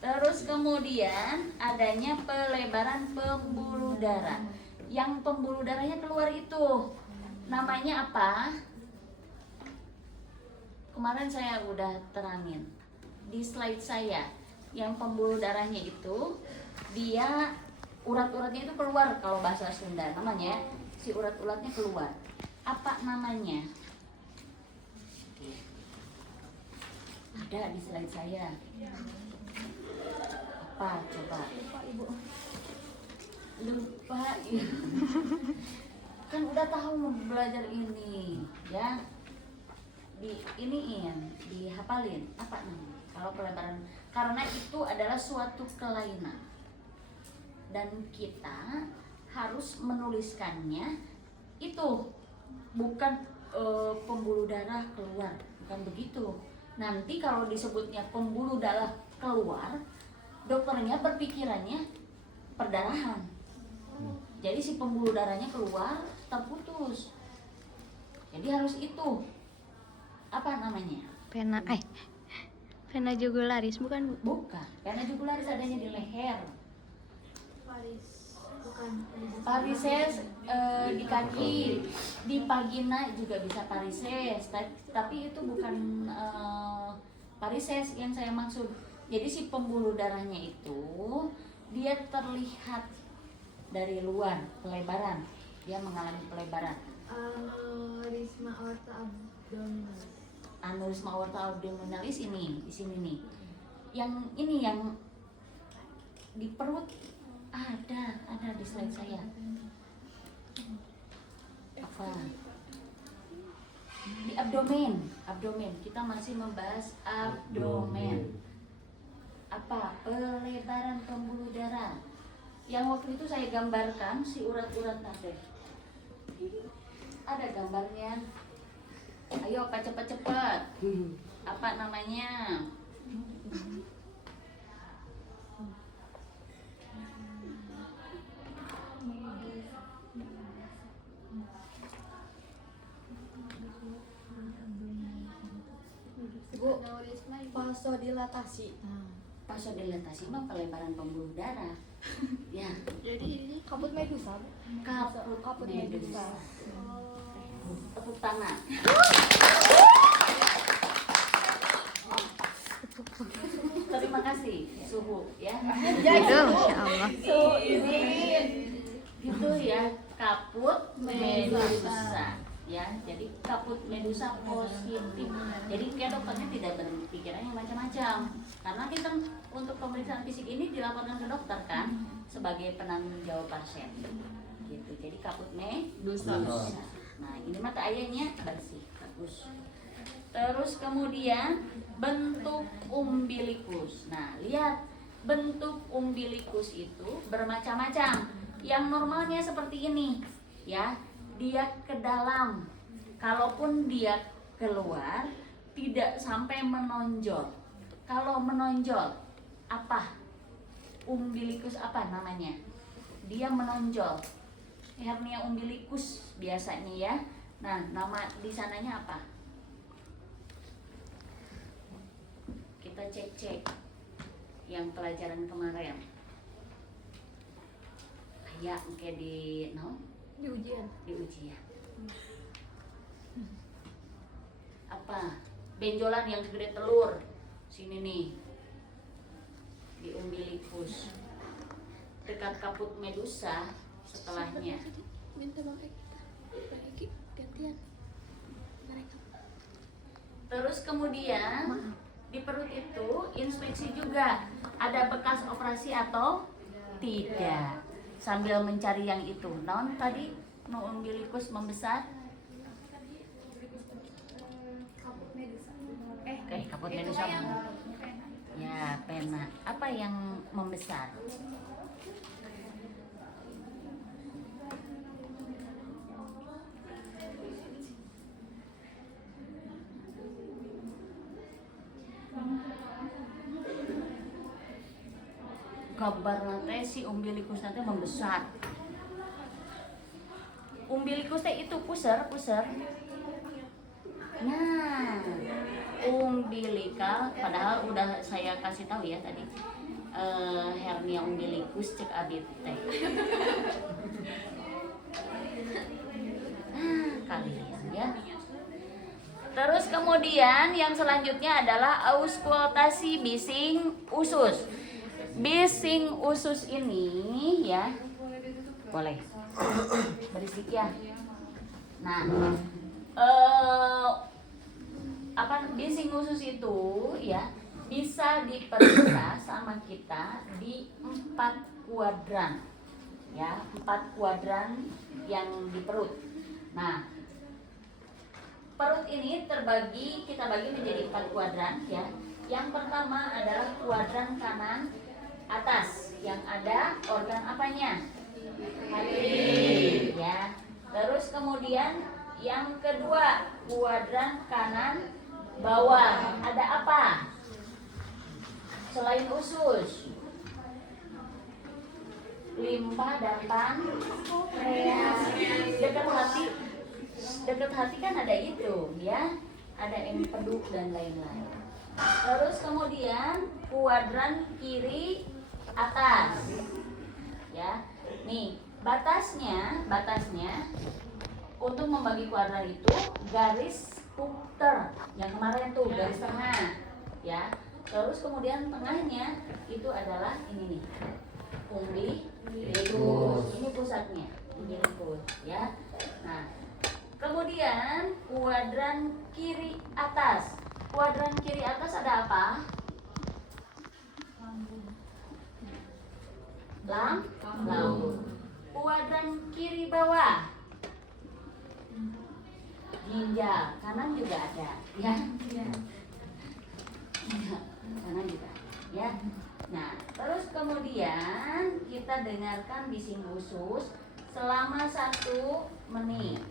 Terus kemudian adanya pelebaran pembuluh darah. Yang pembuluh darahnya keluar itu namanya apa? Kemarin saya udah terangin di slide saya. Yang pembuluh darahnya itu dia urat-uratnya itu keluar, kalau bahasa Sunda namanya si urat-uratnya keluar. Apa namanya? Ada di slide saya. Apa coba? Lupa ya. Kan udah tahu mau belajar ini ya. Dihafalin apa namanya? Kalau pelebaran, karena itu adalah suatu kelainan dan kita harus menuliskannya itu bukan pembuluh darah keluar, bukan begitu. Nanti kalau disebutnya pembuluh darah keluar, dokternya berpikirannya perdarahan. Jadi si pembuluh darahnya keluar terputus. Jadi harus itu. Apa namanya? Vena jugularis bukan Bu? Bukan. Vena jugularis adanya di leher. Varises di kaki, di vagina juga bisa varises. Tapi itu bukan varises yang saya maksud. Jadi si pembuluh darahnya itu dia terlihat dari luar, pelebaran. Dia mengalami pelebaran. Aneurisma aorta abdominalis. Aneurisma aorta abdominalis ini di sini nih. Yang ini yang di perut ada di slide saya. Apa? Di abdomen. Kita masih membahas abdomen. Apa? Pelebaran pembuluh darah. Yang waktu itu saya gambarkan si urat-urat tadi. Ada gambarnya. Ayo Pak, cepet-cepet. Apa namanya? Bu, vasodilatasi. Vasodilatasi mah pelebaran pembuluh darah. Ya. Jadi ini kabut medusa. Kaput medusa. Tepuk tangan. Terima kasih suhu ya. Aduh, Masya Allah. Suhu ini gitu ya, kaput medusa ya. Jadi kaput medusa positif. Jadi kayak dokternya tidak berpikirannya macam-macam. Karena kita untuk pemeriksaan fisik ini dilaporkan ke dokter kan sebagai penanggung jawab pasien. Gitu. Jadi kaput medusa. Nah, ini mata ayahnya bersih, bagus. Terus kemudian bentuk umbilikus. Nah, lihat bentuk umbilikus itu bermacam-macam. Yang normalnya seperti ini, ya. Dia ke dalam. Kalaupun dia keluar, tidak sampai menonjol. Kalau menonjol, apa? Umbilikus apa namanya? Dia menonjol. Hernia umbilikus biasanya ya. Nah, nama di sananya apa? Kita cek-cek yang pelajaran kemarin. Ya, kayak di Di ujian. di ujian. Apa? Benjolan yang gede telur. Sini nih. Di umbilikus. Dekat kaput medusa setelahnya. Minta Bang Eki gantian. Mereka. Terus kemudian di perut itu inspeksi juga ada bekas operasi atau tidak. Sambil mencari yang itu. Non tadi umbilikus membesar. Kaput medusa. Kaput medusa. Ya, pena. Apa yang membesar? Gambar nanti si umbilikus nanti membesar. Umbilikus teh itu pusar. Nah, umbilikal padahal udah saya kasih tahu ya tadi. Hernia umbilikus cek abit teh. Kalian ya. Terus kemudian yang selanjutnya adalah auskultasi bising usus. Bising usus ini ya, boleh berisik ya. Nah, bising usus itu ya bisa diperiksa sama kita di 4 kuadran, ya 4 kuadran yang di perut. Nah, perut ini kita bagi menjadi 4 kuadran ya. Yang pertama adalah kuadran kanan atas yang ada organ apanya? Hati ya. Terus kemudian yang kedua kuadran kanan bawah ada apa? Selain usus, limpa dan pankreas. Dekat hati kan ada itu ya, ada empedu dan lain-lain. Terus kemudian kuadran kiri atas ya. Nih batasnya untuk membagi kuadran itu garis Hooker yang kemarin tuh garis tengah ya. Terus kemudian tengahnya itu adalah ini nih umbilikus, ini pusatnya umbilikus ya. Nah kemudian kuadran kiri atas ada apa? Lambung. Kuadran kiri bawah ginjal, kanan juga ada ya. Kanan juga ya. Nah terus kemudian kita dengarkan bising usus selama 1 menit.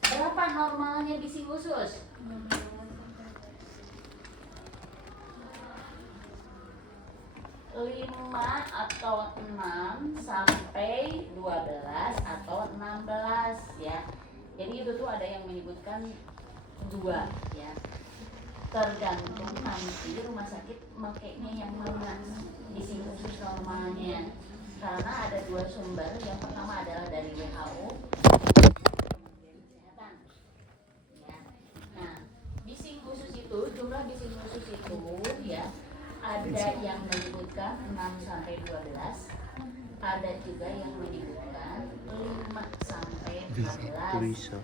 Berapa normalnya bising usus? 5 atau 6 sampai 12 atau 16 ya. Jadi itu tuh ada yang menyebutkan 2 ya. Tergantung nanti rumah sakit makainya yang mana bising usus normalnya. Karena ada 2 sumber. Yang pertama adalah dari WHO. Kesehatan. Ya. Nah, bising usus itu, jumlah bising usus itu ya ada yang menyebutkan 6 sampai 12, ada juga yang menyebutkan 5 sampai 14.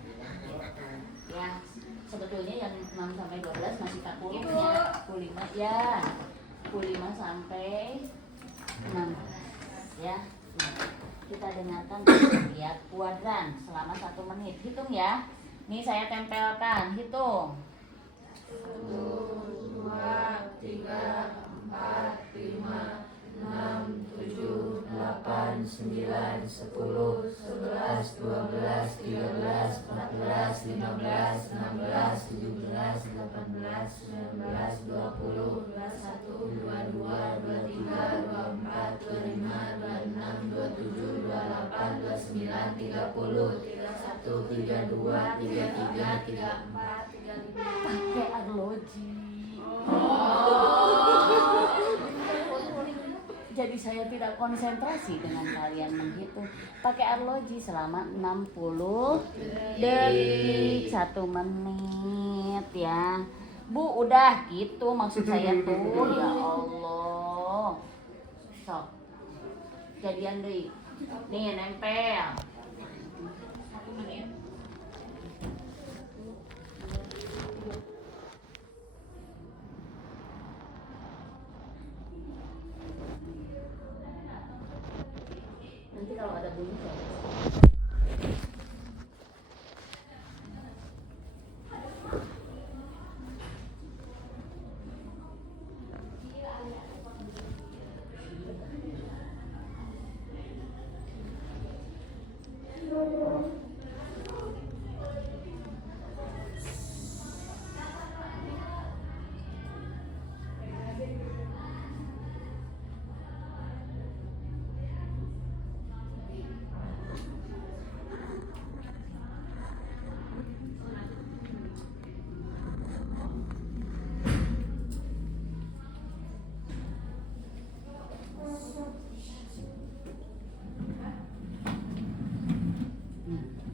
Ya, sebetulnya yang 6 sampai 12 masih 40-nya, 45 ya. 45 sampai 16 ya. Nah, kita dengarkan ya kuadran selama 1 menit. Hitung ya. Nih saya tempelkan. Hitung. 1, 2, 3, 4, 5, 6, 7, 8, 9, 10, 11, 12, 13, 14, 15, 16, 17, 18, 19, 20, 21, 22, 23, 24, 25, 26, 27, 28, 29, 30, 31, 32, 33, 34, 35. Pakai arloji. Jadi saya tidak konsentrasi dengan kalian menghitung. Pakai arloji selama 60 detik 1 menit ya. Bu, udah gitu maksud saya tuh. Ya Allah. Sok. Jadian deui. Nih nempel. 1 menit. Nanti kalau ada bunyi saya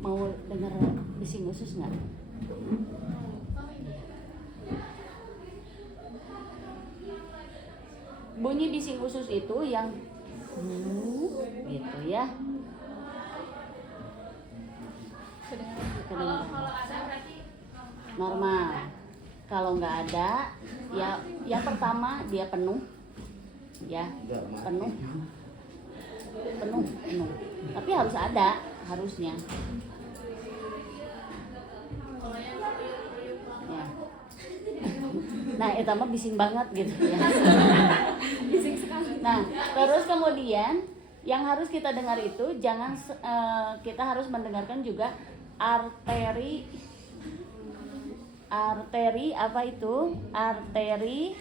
mau dengar bising usus nggak? Bunyi bising usus itu yang gitu ya. Kedengaran. Normal. Kalau nggak ada, ya yang pertama dia penuh, ya penuh. Tapi harus ada, harusnya. Ya. Nah, itu mah bising banget gitu ya. Bising sekali. Nah, terus kemudian yang harus kita dengar itu jangan kita harus mendengarkan juga arteri apa itu? Arteri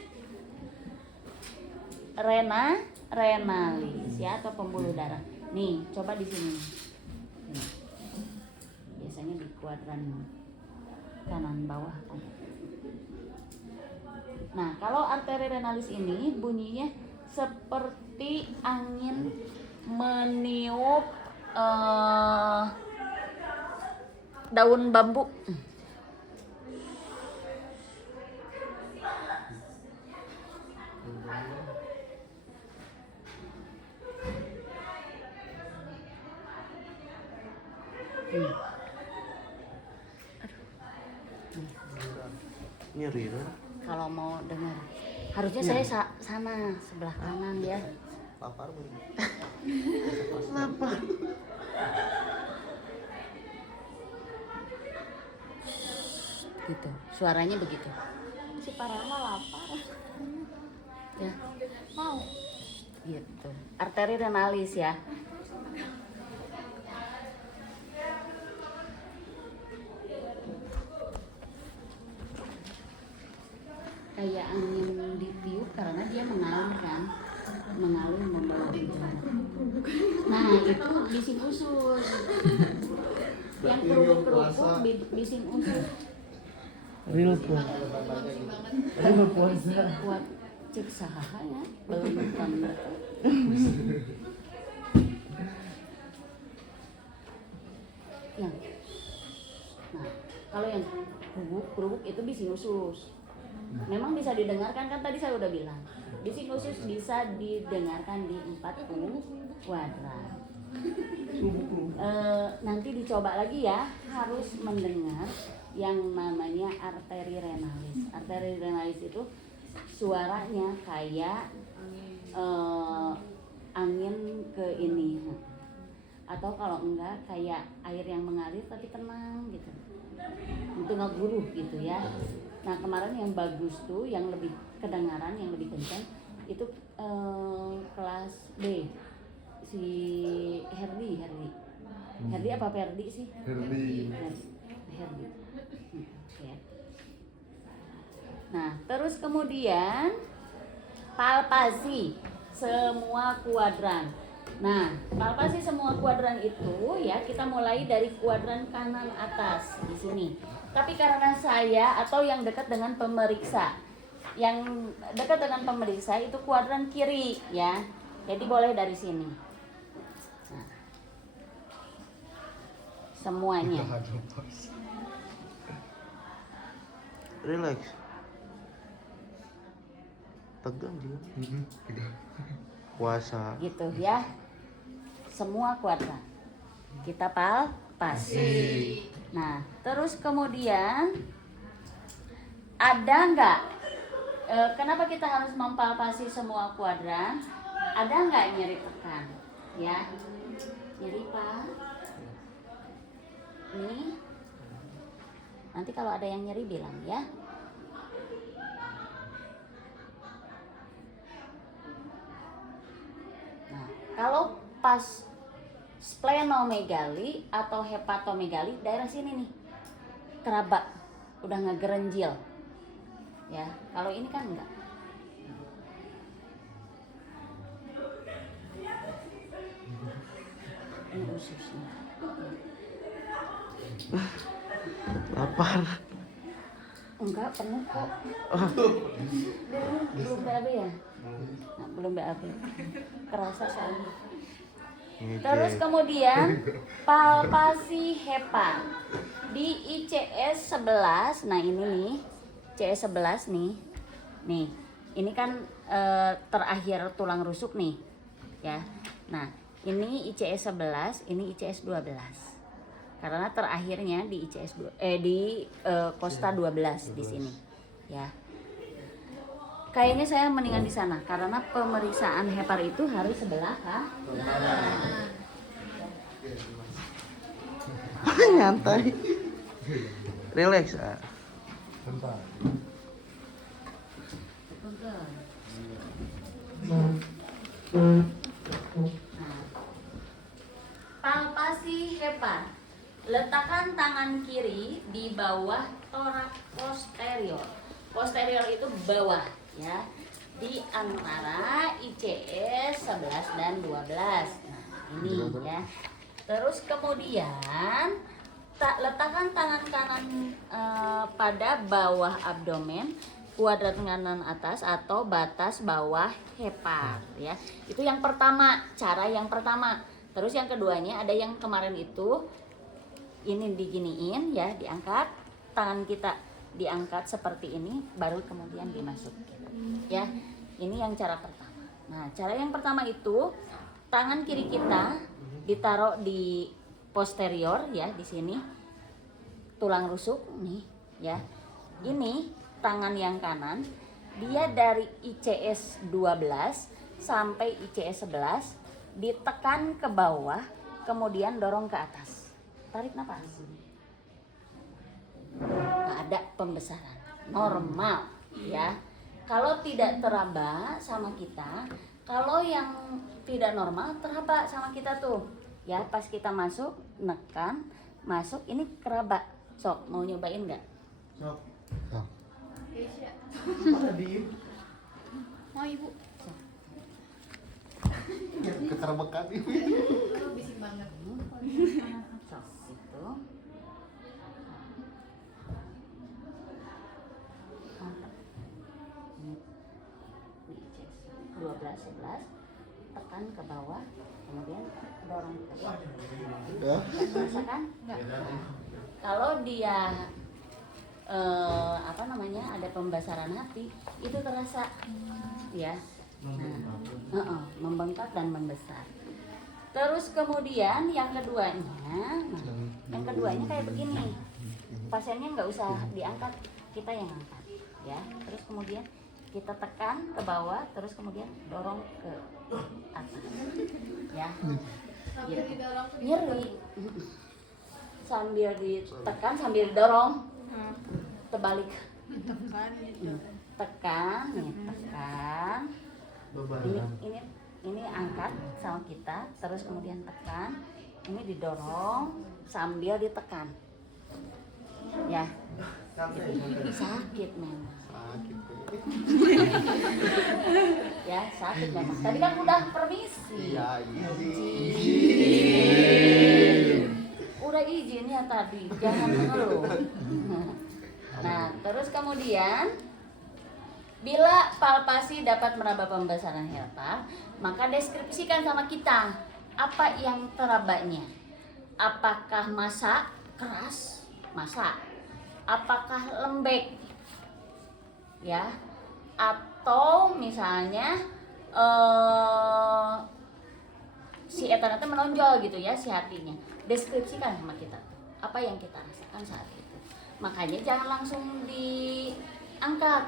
renalis ya, atau pembuluh darah. Nih, coba di sini. Nih. Biasanya di kuadran kanan bawah. Nah, kalau arteri renalis ini bunyinya seperti angin meniup daun bambu. Nyeri kan? Kalau mau dengar, harusnya saya sana sebelah kanan ya. Lapar belum? Gitu, suaranya begitu. Si Parama lapar. Ya, Mau. gitu. Arteri renalis ya. Kayak angin ditiup karena dia mengalir kan, membawa udara. Nah, itu bising usus. Yang kerupuk-kerupuk bising usus. Real puasa. Buat cek saha ya, belum yang. Nah, kalau yang kerupuk itu bising usus. Memang bisa didengarkan, kan tadi saya udah bilang. Bising usus bisa didengarkan di 4 kuadran. Nanti dicoba lagi ya, harus mendengar yang namanya arteri renalis. Arteri renalis itu suaranya kayak angin ke ini. atau kalau enggak kayak air yang mengalir tapi tenang gitu, itu ngeguruh gitu ya. Nah kemarin yang bagus tuh yang lebih kedengaran, yang lebih kencang itu kelas B, si Herdi apa Ferdi sih? Herdi. Ya. Nah terus kemudian palpasi semua kuadran. Nah palpasi semua kuadran itu ya kita mulai dari kuadran kanan atas di sini. Tapi karena saya atau yang dekat dengan pemeriksa, yang dekat dengan pemeriksa itu kuadran kiri ya. Jadi boleh dari sini. Nah, semuanya. Relax. Tegang juga. Puasa. Gitu ya. Semua kuadran. Kita palpasi. Nah, terus kemudian ada nggak? Kenapa kita harus mempalpasi semua kuadran? Ada nggak nyeri tekan? Ya, nyeri Pak. Nih. Nanti kalau ada yang nyeri bilang ya. Nah, kalau pas splenomegali atau hepatomegali daerah sini nih keraba udah ngegerenjil ya, kalau ini kan enggak. Ini ususnya Lapar. enggak penuh kok. Belum BAB ya. Nah, belum BAB kerasa soalnya. Terus kemudian palpasi hepa di ICS 11. Nah ini nih ICS 11 nih. Nih ini kan terakhir tulang rusuk nih ya. Nah ini ICS 11, ini ICS 12. Karena terakhirnya di ICS di Kosta 12 di sini ya. Kayaknya saya mendingan di sana karena pemeriksaan hepar itu harus sebelah kah? Nyantai. Relax. Palpasi hepar. Letakkan tangan kiri di bawah torak posterior. Posterior itu bawah ya, di antara ICS 11 dan 12. Nah, ini ya. Terus kemudian letakkan tangan kanan pada bawah abdomen, kuadrat kanan atas atau batas bawah hepar ya. Itu yang pertama, cara yang pertama. Terus yang keduanya ada yang kemarin itu ini diginiin ya, diangkat tangan kita diangkat seperti ini baru kemudian dimasukin ya. Ini yang cara pertama. Nah cara yang pertama itu tangan kiri kita ditaruh di posterior ya, di sini tulang rusuk nih ya. Ini tangan yang kanan dia dari ICS 12 sampai ICS 11 ditekan ke bawah kemudian dorong ke atas, tarik nafas. Nggak ada pembesaran, normal ya. Kalau tidak teraba sama kita, kalau yang tidak normal teraba sama kita tuh ya. Pas kita masuk nekan, masuk ini keraba. Sok mau nyobain nggak? Sok. Keisha. Mau ibu? Keterbekan ini. Lu bising banget. Sok itu. Ini 12 11 tekan ke bawah kemudian dorong ke bawah. Udah. Merasakan? Enggak. Kalau dia apa namanya ada pembesaran hati itu terasa ya. Nah, membengkak dan membesar. Terus kemudian yang keduanya kayak begini. Pasiennya nggak usah diangkat, kita yang angkat ya. Terus kemudian kita tekan ke bawah, terus kemudian dorong ke atas ya. Sampai didorong ke nyeri sambil ditekan sambil didorong terbalik ditekan gitu. tekan nih tekan ini angkat sama kita terus kemudian tekan ini didorong sambil ditekan ya sakit memang Sakit. ya sakit memang tadi kan udah permisi Iya, izin. udah izin ya tadi jangan mengeluh nah terus kemudian bila palpasi dapat meraba pembesaran helper maka deskripsikan sama kita apa yang terabanya apakah massa keras massa apakah lembek ya atau misalnya si eta nanti menonjol gitu ya si hatinya deskripsikan sama kita apa yang kita rasakan saat itu makanya jangan langsung diangkat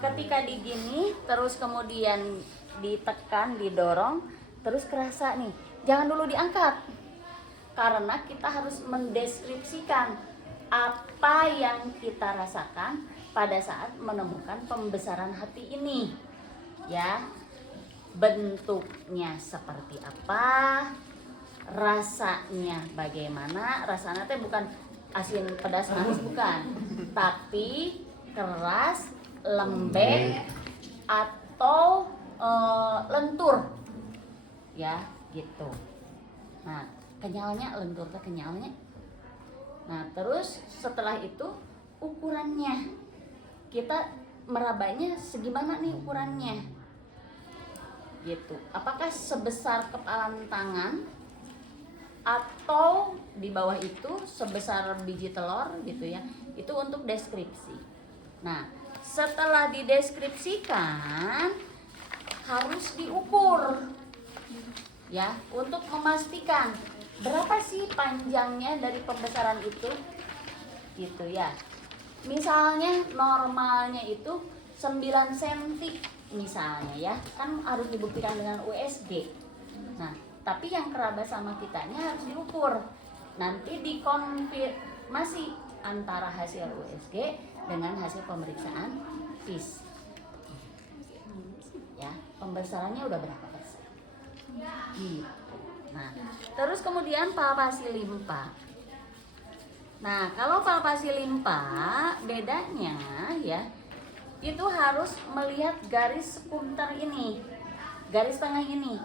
ketika digini terus kemudian ditekan didorong terus kerasa nih jangan dulu diangkat karena kita harus mendeskripsikan apa yang kita rasakan pada saat menemukan pembesaran hati ini ya bentuknya seperti apa rasanya bagaimana rasanya teh bukan asin pedas manis bukan tapi keras lembek atau lentur ya gitu nah kenyalnya lentur ke kenyalnya nah terus setelah itu ukurannya kita merabanya segimana nih ukurannya gitu apakah sebesar kepalan tangan atau di bawah itu sebesar biji telur gitu ya itu untuk deskripsi nah setelah dideskripsikan harus diukur ya untuk memastikan berapa sih panjangnya dari pembesaran itu gitu ya misalnya normalnya itu 9 cm misalnya ya kan harus dibuktikan dengan USG nah tapi yang kerabat sama kitanya harus diukur nanti dikonfirmasi antara hasil USG dengan hasil pemeriksaan FIS ya pembesarannya udah berapa persen gitu. Nah terus kemudian palpasi limpa nah kalau palpasi limpa bedanya ya itu harus melihat garis sekunter ini garis tengah ini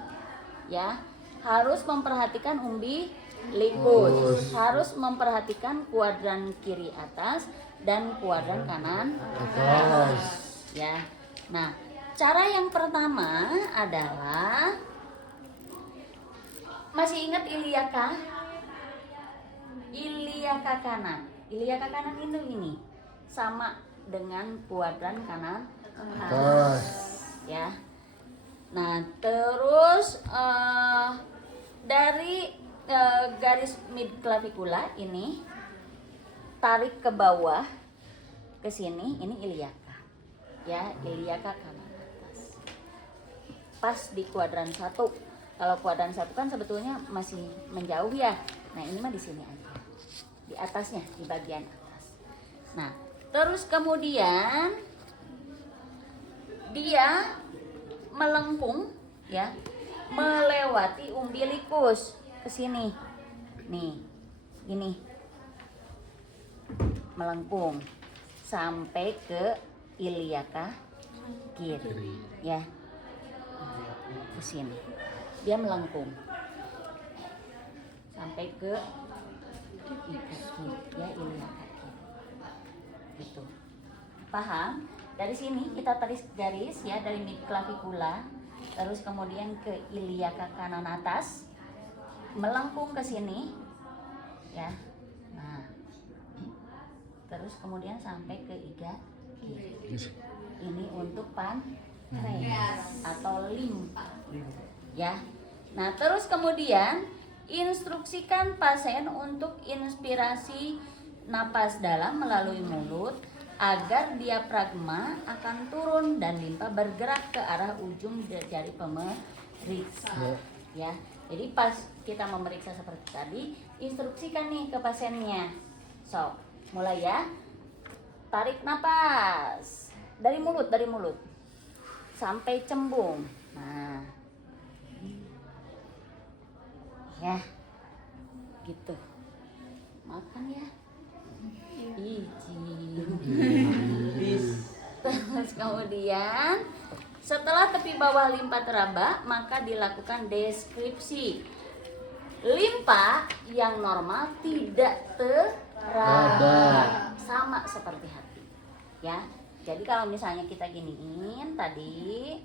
ya harus memperhatikan umbilikus harus memperhatikan kuadran kiri atas dan kuadran kanan atas ya nah cara yang pertama adalah masih ingat iliaka kanan iliaka kanan ini sama dengan kuadran kanan atas ya nah terus dari garis midclavicula ini tarik ke bawah ke sini ini iliaka ya iliaka kanan atas pas di kuadran 1 kalau kuadran 1 kan sebetulnya masih menjauh ya nah ini mah di sini aja di atasnya di bagian atas nah terus kemudian dia melengkung ya melewati umbilikus ke sini nih ini melengkung sampai ke iliaka kiri ya ke sini dia melengkung sampai ke kaki ya iliaka kiri gitu paham dari sini kita tarik garis ya dari midclavicula terus kemudian ke iliaka kanan atas melengkung ke sini ya nah terus kemudian sampai ke iga kiri ini untuk pankreas atau limpa ya nah terus kemudian instruksikan pasien untuk inspirasi napas dalam melalui mulut agar diafragma akan turun dan limpa bergerak ke arah ujung jari pemeriksa ya Jadi pas kita memeriksa seperti tadi, instruksikan nih ke pasiennya. So, mulai ya. Tarik napas dari mulut sampai cembung. Nah, ya, gitu. Makan ya. Terus kemudian setelah tepi bawah limpa teraba, maka dilakukan deskripsi. Limpa yang normal tidak teraba, sama seperti hati. Ya, jadi kalau misalnya kita giniin tadi,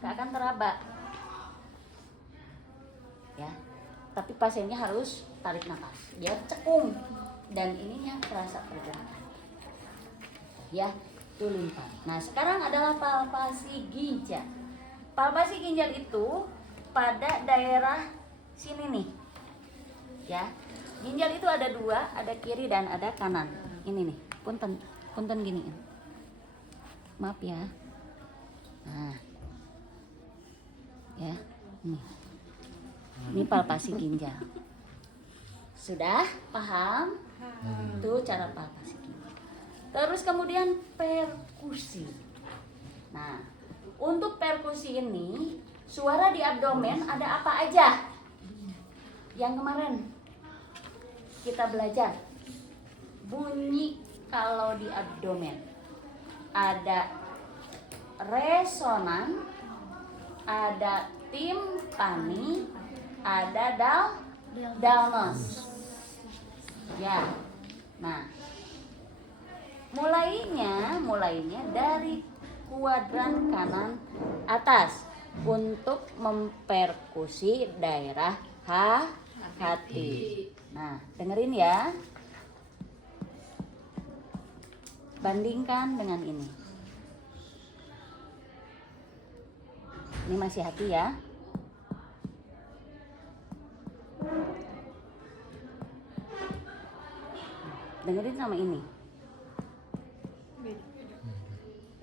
gak akan teraba. Ya, tapi pasiennya harus tarik nafas, biar cekung dan ininya terasa pergerakan. Ya, itu limpa. Nah, sekarang adalah palpasi ginjal. Palpasi ginjal itu pada daerah sini nih. Ya, ginjal itu ada dua, ada kiri dan ada kanan. Ini nih, punten giniin. Maaf ya. Nah, ya, nih. Ini palpasi ginjal. Sudah paham? Itu cara palpasi ginjal. Terus kemudian perkusi. Nah, untuk perkusi ini, suara di abdomen ada apa aja? Yang kemarin kita belajar. Bunyi kalau di abdomen. Ada resonan, ada timpani, ada dalnos. Ya. Nah, mulainya dari kuadran kanan atas untuk memperkusi daerah hati. Nah, dengerin ya. Bandingkan dengan ini. Ini masih hati ya. Dengerin sama ini.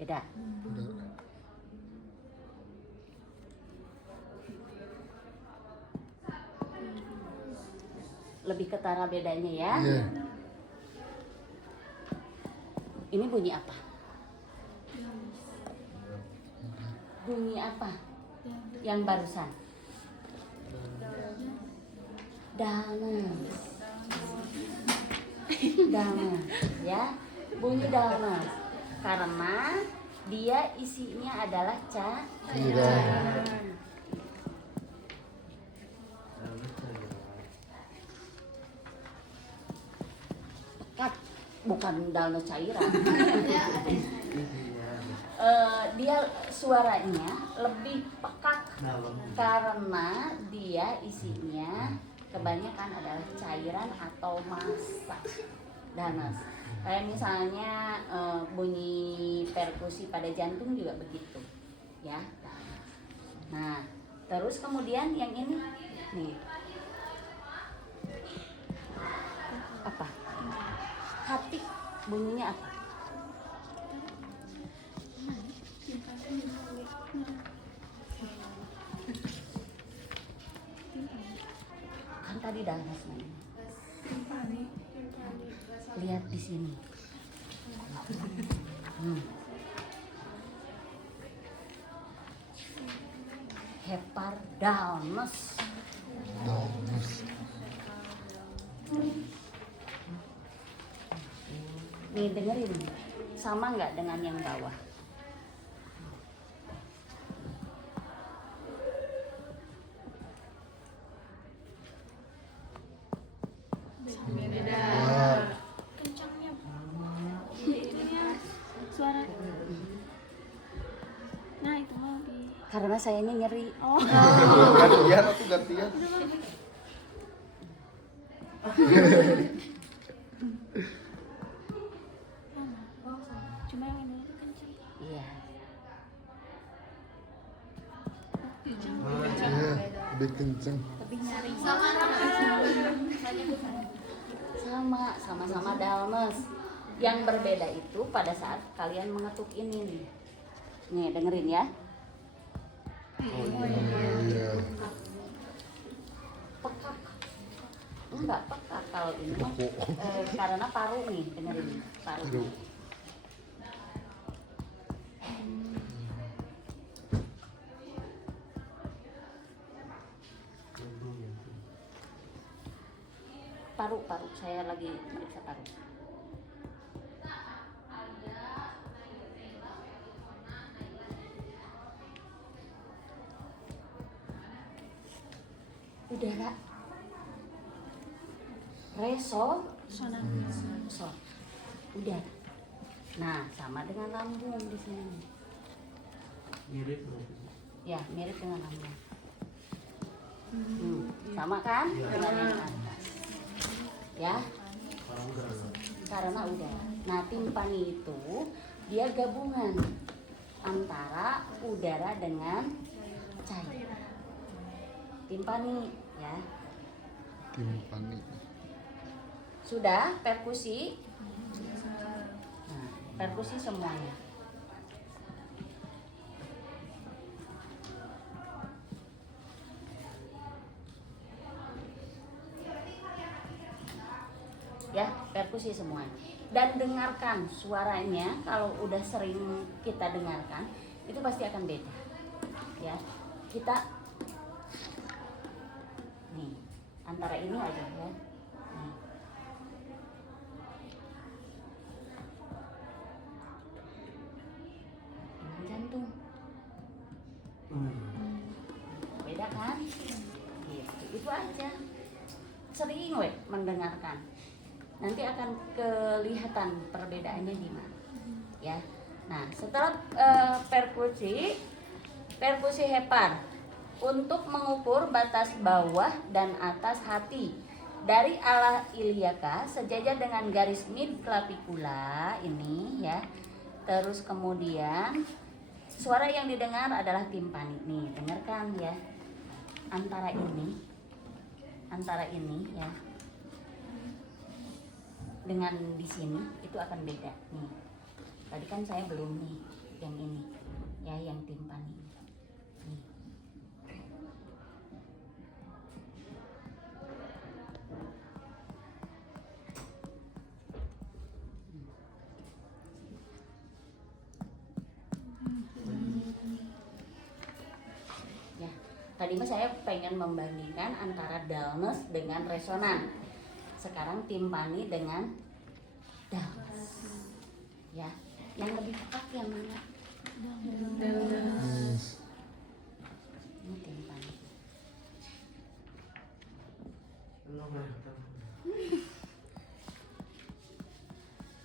Beda. Lebih ketara bedanya ya. Iya. Ini bunyi apa? Bunyi apa? Yang barusan? Dalmas. Dalmas, ya. Bunyi dalmas. Karena dia isinya adalah cairan. Pekat, bukan dalmas cairan. Dia suaranya lebih pekat karena dia isinya kebanyakan adalah cairan atau massa. Danas. Kayak misalnya bunyi perkusi pada jantung juga begitu, ya. Nah, terus kemudian yang ini nih apa? Hati bunyinya apa? Kan tadi danas nih. Lihat di sini. Hepardalmas. Nih dengerin, sama nggak dengan yang bawah? Kencangnya itunya suara. Nah itu mah lebih. Karena sayanya nyeri. Gantian atau gantian? Cuma yang ini tuh kencang. Iya. Iya, lebih kenceng. Lebih nyaring. Sama-sama dalmas. Yang berbeda itu pada saat kalian mengetuk ini nih. Nih dengerin ya. Iya. pekak. Enggak pekak kalau ini mah. Karena paru nih, dengerin paru. Aduh. Paru saya lagi meriksa paru. Udara resonansi udara. Nah, sama dengan lambung di sini. Mirip. Ya, mirip dengan lambung. Sama kan? Dengan yang atas. Ya, karena udara. Nah, timpani itu dia gabungan antara udara dengan cairan. Timpani ya. Timpani. Sudah perkusi. Nah, perkusi semuanya. Ya, perkusi semuanya. Dan dengarkan suaranya, kalau udah sering kita dengarkan, itu pasti akan beda. Ya, kita nih antara ini aja ya. Nih. Dengan jantung. Beda kan? Gitu. Itu aja. Sering we mendengarkan. Nanti akan kelihatan perbedaannya gimana. Ya. Nah, setelah perkusi hepar untuk mengukur batas bawah dan atas hati dari ala iliaka sejajar dengan garis mid clavicula ini ya. Terus kemudian suara yang didengar adalah timpani. Nih, dengarkan ya. Antara ini ya. Dengan di sini itu akan beda nih. Tadi kan saya belum nih yang ini ya, yang timpani nih. Ya, tadi mah saya pengen membandingkan antara dullness dengan resonan. Sekarang timpani dengan dullness. Ya, yang lebih pekat yang mana? Ini timpani.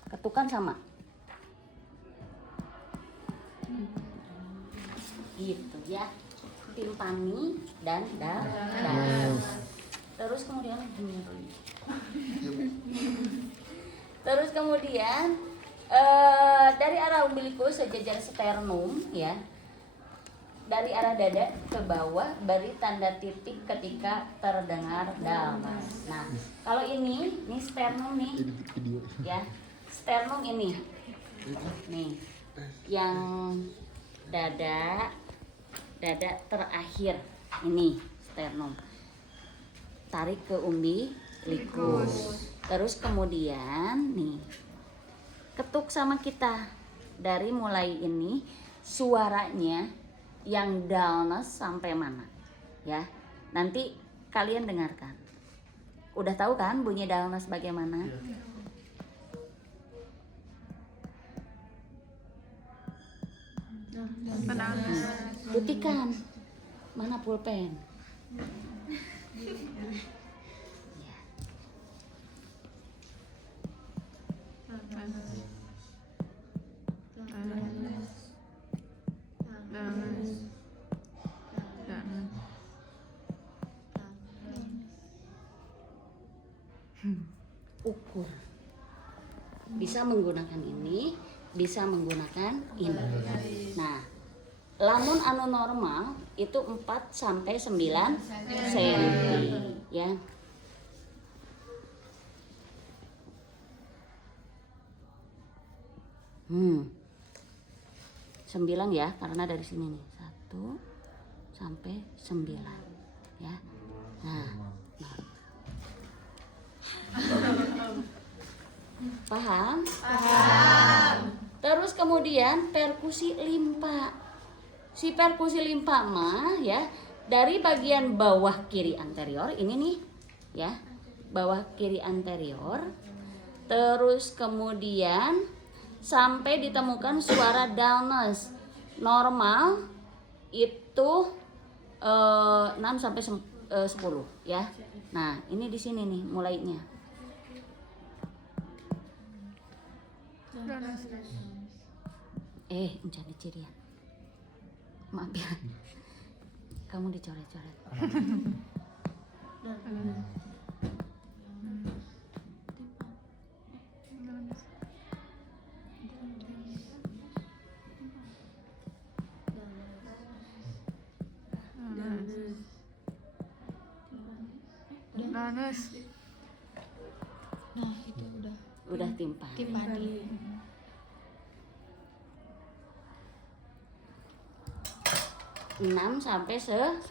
Ketukan sama. Gitu ya. Timpani dan dullness. Terus kemudian Terus kemudian dari arah umbilikus sejajar sternum ya, dari arah dada ke bawah beri tanda titik ketika terdengar dullness. Nah, kalau ini sternum nih ya, sternum ini nih, yang dada terakhir ini sternum, tarik ke umbilikus. Terus kemudian nih ketuk sama kita dari mulai ini suaranya yang dullness sampai mana ya. Nanti kalian dengarkan. Udah tahu kan bunyi dullness bagaimana? Buktikan. Mana pulpen? Ukur. Bisa menggunakan ini, bisa menggunakan ini. Nah, lamun anu normal itu 4 sampai 9 cm ya. Sembilan ya, karena dari sini nih 1 sampai 9 ya. Nah, Paham? Terus kemudian perkusi limpa. Si perkusi limpa mah ya dari bagian bawah kiri anterior ini nih ya, bawah kiri anterior. Terus kemudian sampai ditemukan suara dullness. Normal itu 6 sampai 10 ya. Nah, ini di sini nih mulainya. Mencari cirian. Maaf ya. Kamu dicoret-coret. Nanas. Nah, itu Udah timpani. timpani. 6 sampai 10.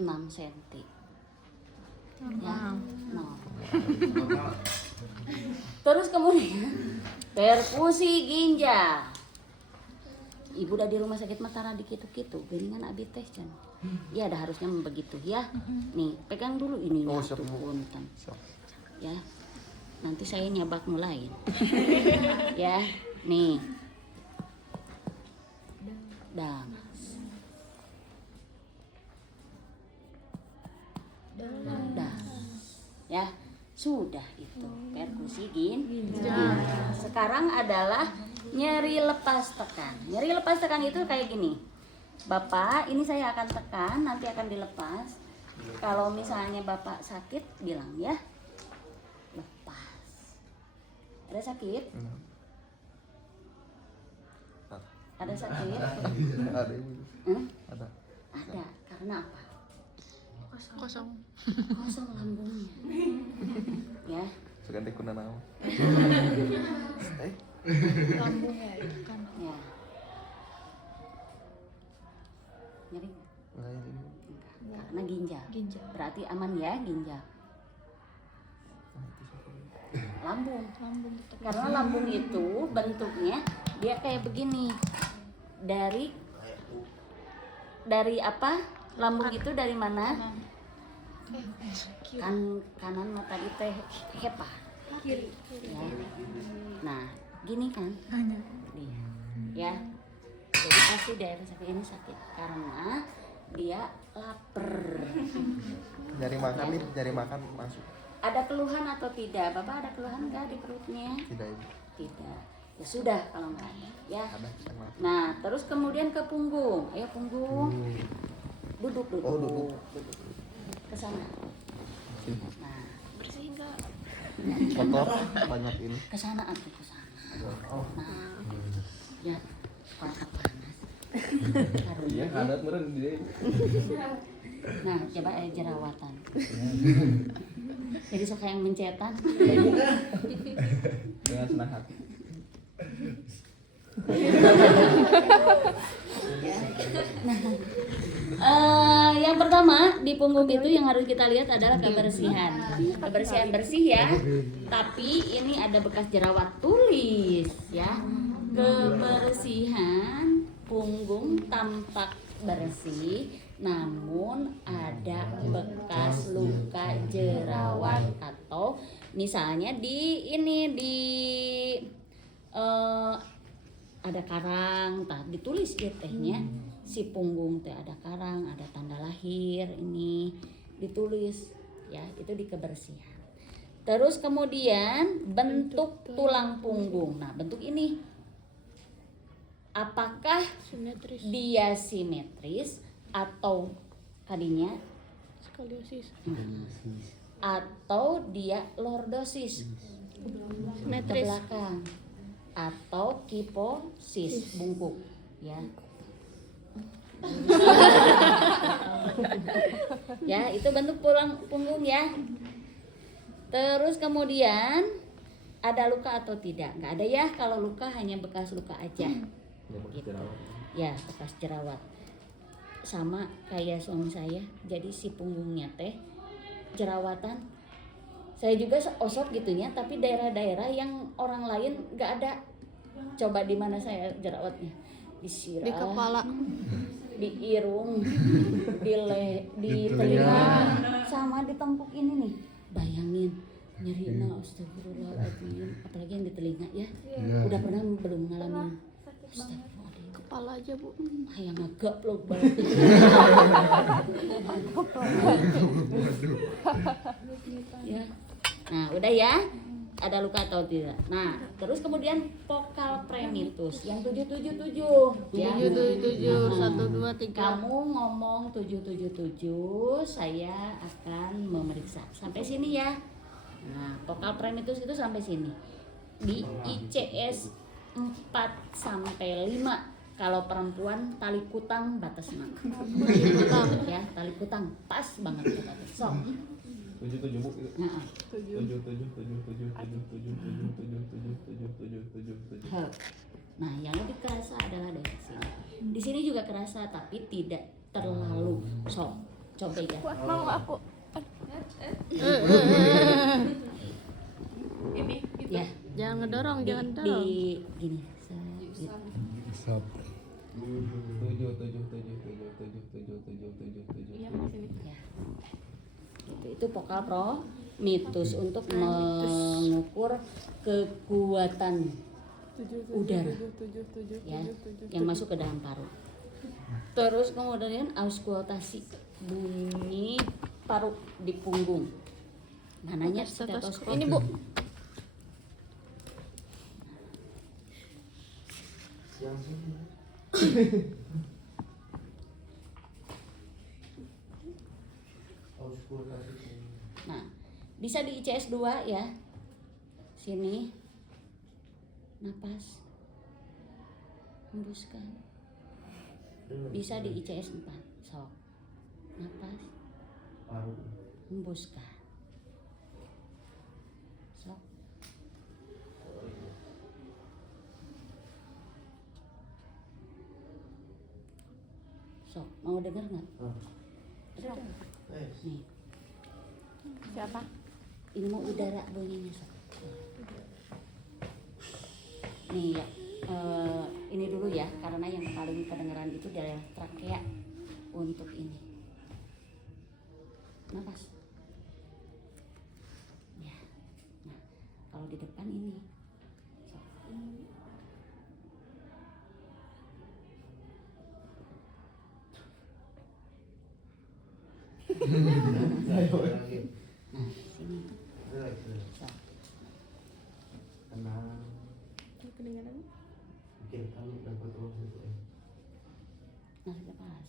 6 cm. Ya, no. Terus kemudian perkusi ginjal. Ibu udah di rumah sakit Mataram gitu-gitu, geningan abi teh can. Ya ada harusnya begitu ya. Nih, pegang dulu ini Oh, tuh siap, Bu. punten. Siap. Ya. Nanti saya nyabak mulain. Ya, nih. Damas. Ya, sudah itu perkusi ginjal. Sekarang adalah nyeri lepas tekan. Nyeri lepas tekan itu kayak gini. Bapak, ini saya akan tekan, nanti akan dilepas. Kalau misalnya Bapak sakit, bilang ya. Lepas. Ada sakit? Ada sakit? Ada Ibu. Ada. Ada. Karena apa? Kosong. Kosong lambungnya. Ya. Seganti kuna naon. Lambungnya itu kan. Ya. Nyeri nggak? Enggak ini. Enggak. Karena ginjal. Ginjal. Berarti aman ya ginjal. Lambung. Lambung tetap. Karena lambung itu bentuknya dia kayak begini. Dari apa? Lambung itu dari mana? Kanan mata di teh hepa. Kiri. Ya. Nah, gini kan? Hanya. Dia. Ya. Jadi pasti daerah sakit ini sakit karena dia lapar. Nyari makan nih, nyari makan masuk. Ada keluhan atau tidak? Bapak ada keluhan nggak di perutnya? Tidak Ibu. Tidak. Ya sudah kalau nggak ada. Ya. Ada sama. Nah, terus kemudian ke punggung. Ayo punggung. Duduk. Oh, duduk. Ke sana. Sini. Nah, Bersih enggak? Kotor banyak ini. ke sana atau ke sana. Nah, ya, kotak panas. Iya, Karunya. ada meren dia. Nah, coba jerawatan. Jadi suka yang mencetan. Dengan senang hati. Yang pertama di punggung itu yang harus kita lihat adalah kebersihan. Kebersihan bersih ya. Tapi ini ada bekas jerawat, tulis ya. Kebersihan punggung tampak bersih, namun ada bekas luka jerawat atau misalnya di ada karang, ditulis ya tehnya si punggung teh ada karang, ada tanda lahir ini ditulis ya, itu di kebersihan. Terus kemudian bentuk tulang punggung. Nah, bentuk ini apakah Simetris. dia simetris atau tadinya Skoliosis. atau dia lordosis ke Simetris. belakang atau kiposis bungkuk ya. Ya, itu bentuk punggung ya. Terus kemudian ada luka atau tidak? Nggak ada ya, kalau luka hanya bekas luka aja. Gitu. Ya, bekas jerawat. sama kayak suami saya, jadi si punggungnya teh jerawatan. Saya juga osot gitunya, tapi daerah-daerah yang orang lain nggak ada. Coba di mana saya jerawatnya? Di sirah, Di kepala. di irung, di telinga, sama di tengkuk ini nih. Bayangin nyeri astagfirullahaladzim, apalagi yang di telinga ya. Udah pernah belum ngalamin? Astagfirullahaladzim. Kepala aja bu. Yang agak blok banget. Ya. Nah, udah ya. Ada luka atau tidak? Nah, terus kemudian vokal premitus yang 777 ya. 777 1 2 3. Kamu ngomong 777, saya akan memeriksa. Sampai sini ya. Nah, vokal premitus itu sampai sini. Di ICS 4 sampai 5. Kalau perempuan tali kutang batas 6. Ya, tali kutang pas banget kita. Sok. 77 Bu. Nah, 7 7 7 7 7 7 7 7 7 7 7 7 7 7. nah, yang lebih kerasa adalah dari sini. Di sini juga kerasa tapi tidak terlalu. Sok, coba ya. Mau aku. Ya, Jangan ngedorong, di, jangan di dorong. gini. Gitu. 7 7 7 7 7 7 7 7 7 Ya. Itu vokal premitus untuk mengukur kekuatan udara ya yang masuk ke dalam paru. Terus kemudian auskultasi, bunyi paru di punggung. Mananya stetoskop? Ini bu. Nah, bisa di ICS 2 ya. Sini. Napas. Hembuskan. Bisa di ICS 4. Sok. Napas. Hembuskan. Sok. Sok, mau denger nggak? Sok. Nih, Siapa? ini mau udara bunyinya sok. Nih ya, ini dulu ya, karena yang paling kedengeran itu daerah trakea untuk ini. Napas. Ya, nah kalau di depan ini. Sok. Nah, sini. Sok. Kedengaran? Nah, lepas.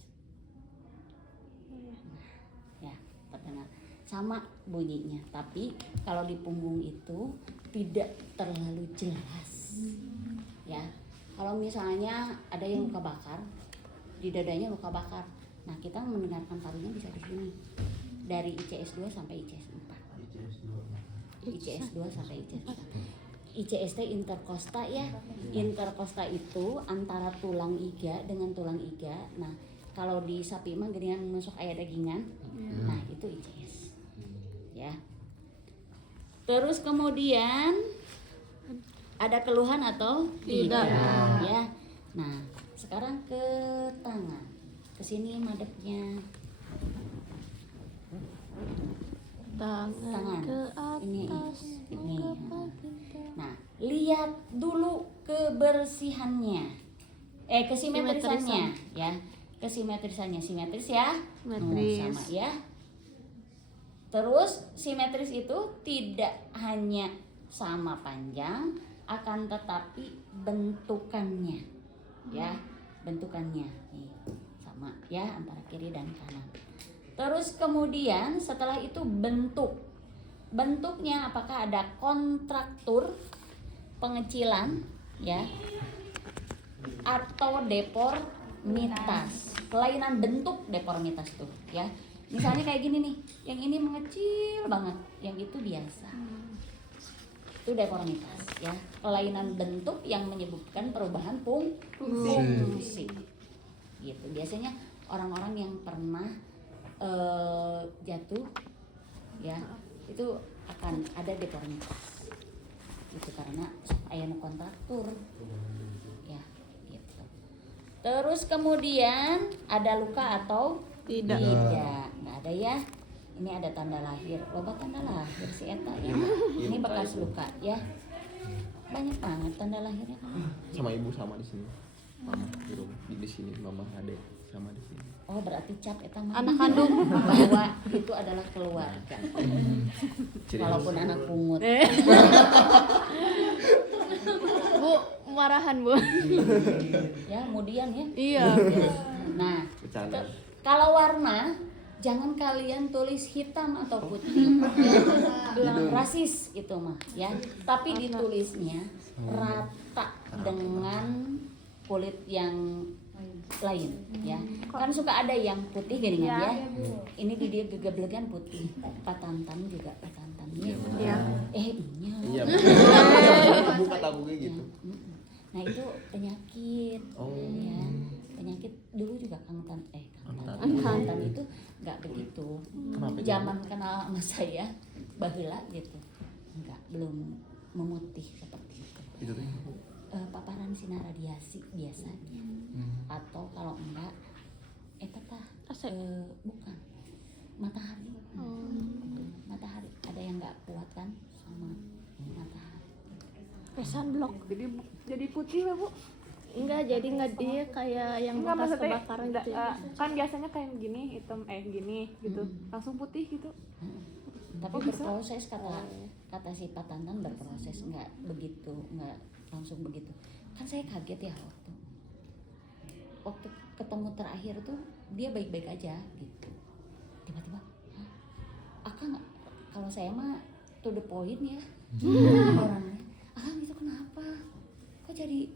Ya, terdengar sama bunyinya, tapi kalau di punggung itu tidak terlalu jelas. Ya, kalau misalnya ada yang luka bakar, di dadanya luka bakar, nah kita mendengarkan parunya bisa di sini, dari ICS 2 sampai ICS 4. ICS 2 sampai ICS 4. ICS interkosta ya. Interkosta itu antara tulang iga dengan tulang iga. Nah, kalau di sapi mah geningan nusuk aya dagingan. Nah, itu ICS. Ya. Terus kemudian ada keluhan atau tidak? Ya. Nah, sekarang ke tangan. Ke sini madepnya. Tangan ke Ini. atas. Ini. Nah, lihat dulu kebersihannya. Kesimetrisannya ya. Kesimetrisannya simetris ya. Simetris. Sama ya. Terus simetris itu tidak hanya sama panjang, akan tetapi bentukannya. Ya, bentukannya. Nih, sama ya antara kiri dan kanan. Terus kemudian setelah itu bentuknya apakah ada kontraktur, pengecilan ya, atau deformitas. Kelainan bentuk deformitas tuh ya. Misalnya kayak gini nih, yang ini mengecil banget, yang itu biasa. Itu deformitas ya. Kelainan bentuk yang menyebabkan perubahan fungsi. Gitu. Biasanya orang-orang yang pernah jatuh ya itu akan ada deformitas itu karena aya nu kontraktur ya gitu. Terus kemudian ada luka atau Tidak. nggak ada ya. Ini ada tanda lahir, loba tanda lahir si eta ya. Ini bekas luka ya. Banyak banget tanda lahirnya kan. Sama ibu sama di sini. Di rumah di sini mama adek sama di sini. Oh berarti cap eta mah Anak kandung. bahwa itu adalah keluarga. Ciri Walaupun anak pungut. Bu, marahan Bu. Ya, kemudian ya. Iya. Nah, bercanda. kalau warna jangan kalian tulis hitam atau putih. Ya. Rasis itu mah ya. Tapi ditulisnya rata dengan kulit yang lain ya. Kan suka ada yang putih gini kan ya. Ini di dia gegeblegan putih. Patantan juga patantannya. Iya. Iya. Iya. Buka tahu kayak gitu. Nah, itu penyakit. Oh. Ya. Penyakit dulu juga Kang Tantan. Tan itu nggak begitu. Kenapa? Zaman kenal sama saya baheula gitu. Enggak, belum memutih seperti itu. Itu teh. Paparan sinar radiasi biasanya. Atau kalau enggak bukan matahari. Matahari ada yang nggak kuat kan sama matahari. Sunblock. Jadi putih lah Bu. Enggak, jadi enggak dia kayak yang Enggak, bekas maksudnya kebakaran gitu ya. kan biasanya kayak gini hitam gini gitu langsung putih gitu. Tapi Oh, bisa? berproses kata si Pak Tantan berproses nggak begitu nggak langsung begitu. Kan saya kaget ya waktu ketemu terakhir tuh dia baik-baik aja gitu. Tiba-tiba, Akang kalau saya mah to the point ya orangnya. Akang itu kenapa? Kok jadi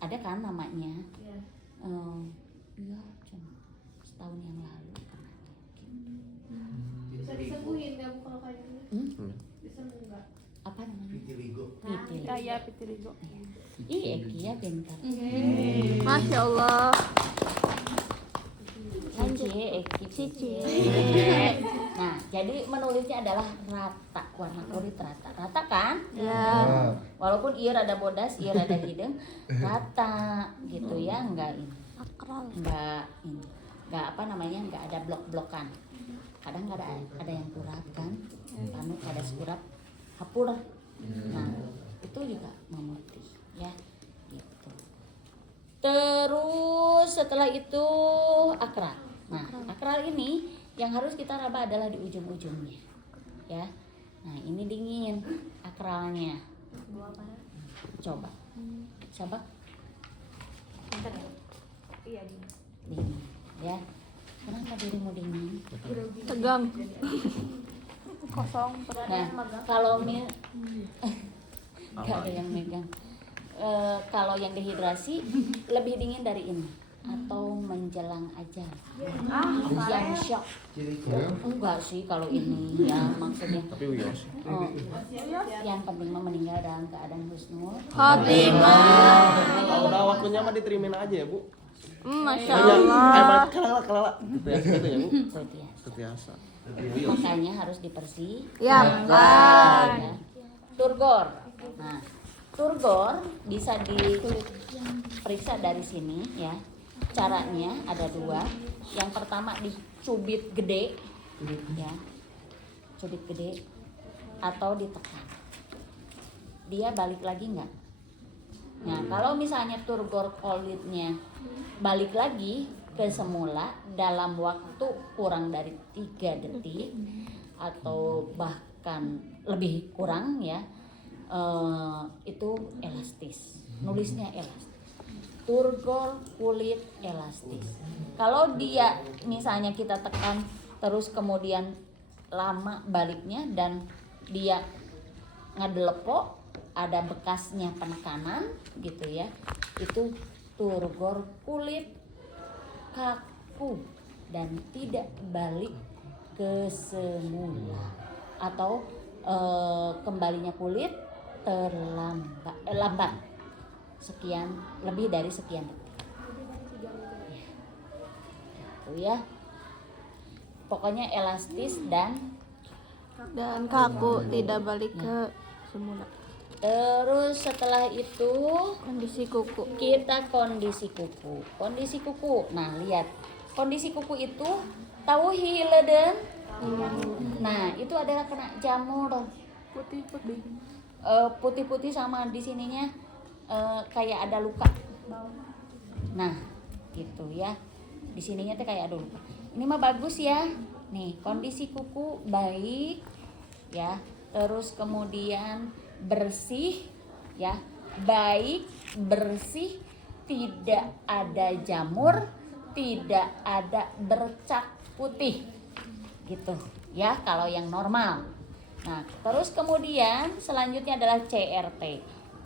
ada kan namanya? Iya, cuma setahun yang lalu kena gitu. Bisa disembuhin nggak Bu kalau kayak gitu? Disembuh nggak? Apa namanya? Vitiligo. Kayak vitiligo. Iya, Kia bentar. Masya Allah. Cici. Nah, jadi menulisnya adalah rata, warna kulit rata. Rata kan? Ya. Walaupun iya rada bodas, iya rada hidung, rata gitu ya, enggak ini. Akral. Enggak ini. Enggak apa namanya? Enggak ada blok-blokan. Kadang ada yang kurap kan? Anu ada kurap hapur. Nah, itu juga memutih ya. Gitu. Terus setelah itu akral. Nah, akral ini yang harus kita raba adalah di ujung-ujungnya. Ya. Nah, ini dingin akralnya. Coba. Iya. Dingin, ya. Kenapa dirimu dingin? Tegang. Kosong Nah, kalau nggak ada yang megang. Kalau yang dehidrasi lebih dingin dari ini atau menjelang ajal. Yang shock. Enggak sih kalau ini ya maksudnya. Tapi wios. Oh, yang penting mah meninggal dalam keadaan husnul. Khotimah. Kalau udah waktunya mah diterima aja ya, Bu. Masya Hanya Allah. kelala gitu ya Bu. Setiasa. Setiasa. Makanya harus dibersih. Ya, Ya. Turgor. Nah, turgor bisa diperiksa dari sini ya. Caranya ada dua. Yang pertama dicubit gede, ya, cubit gede, atau ditekan. Dia balik lagi nggak? Nah, kalau misalnya turgor kolitnya balik lagi ke semula dalam waktu kurang dari 3 detik atau bahkan lebih kurang ya, itu elastis. Nulisnya elastis. Turgor kulit elastis. Kalau dia misalnya kita tekan terus kemudian lama baliknya dan dia ngedelepo, ada bekasnya penekanan gitu ya, itu turgor kulit kaku dan tidak balik ke semula atau kembalinya kulit lambat lebih dari sekian detik. gitu ya. Pokoknya elastis dan kaku, tidak balik ke semula. terus setelah itu Kondisi kuku. kita kondisi kuku. Kondisi kuku. Nah, lihat. Kondisi kuku itu tahu hileuden. Nah, itu adalah kena jamur. Putih-putih. Putih-putih sama di sininya kayak ada luka. Nah, gitu ya. Di sininya tuh kayak ada luka. Ini mah bagus ya. Nih, kondisi kuku baik ya. Terus kemudian bersih ya. Baik, bersih, tidak ada jamur, tidak ada bercak putih. Gitu ya kalau yang normal. Nah, terus kemudian selanjutnya adalah CRT.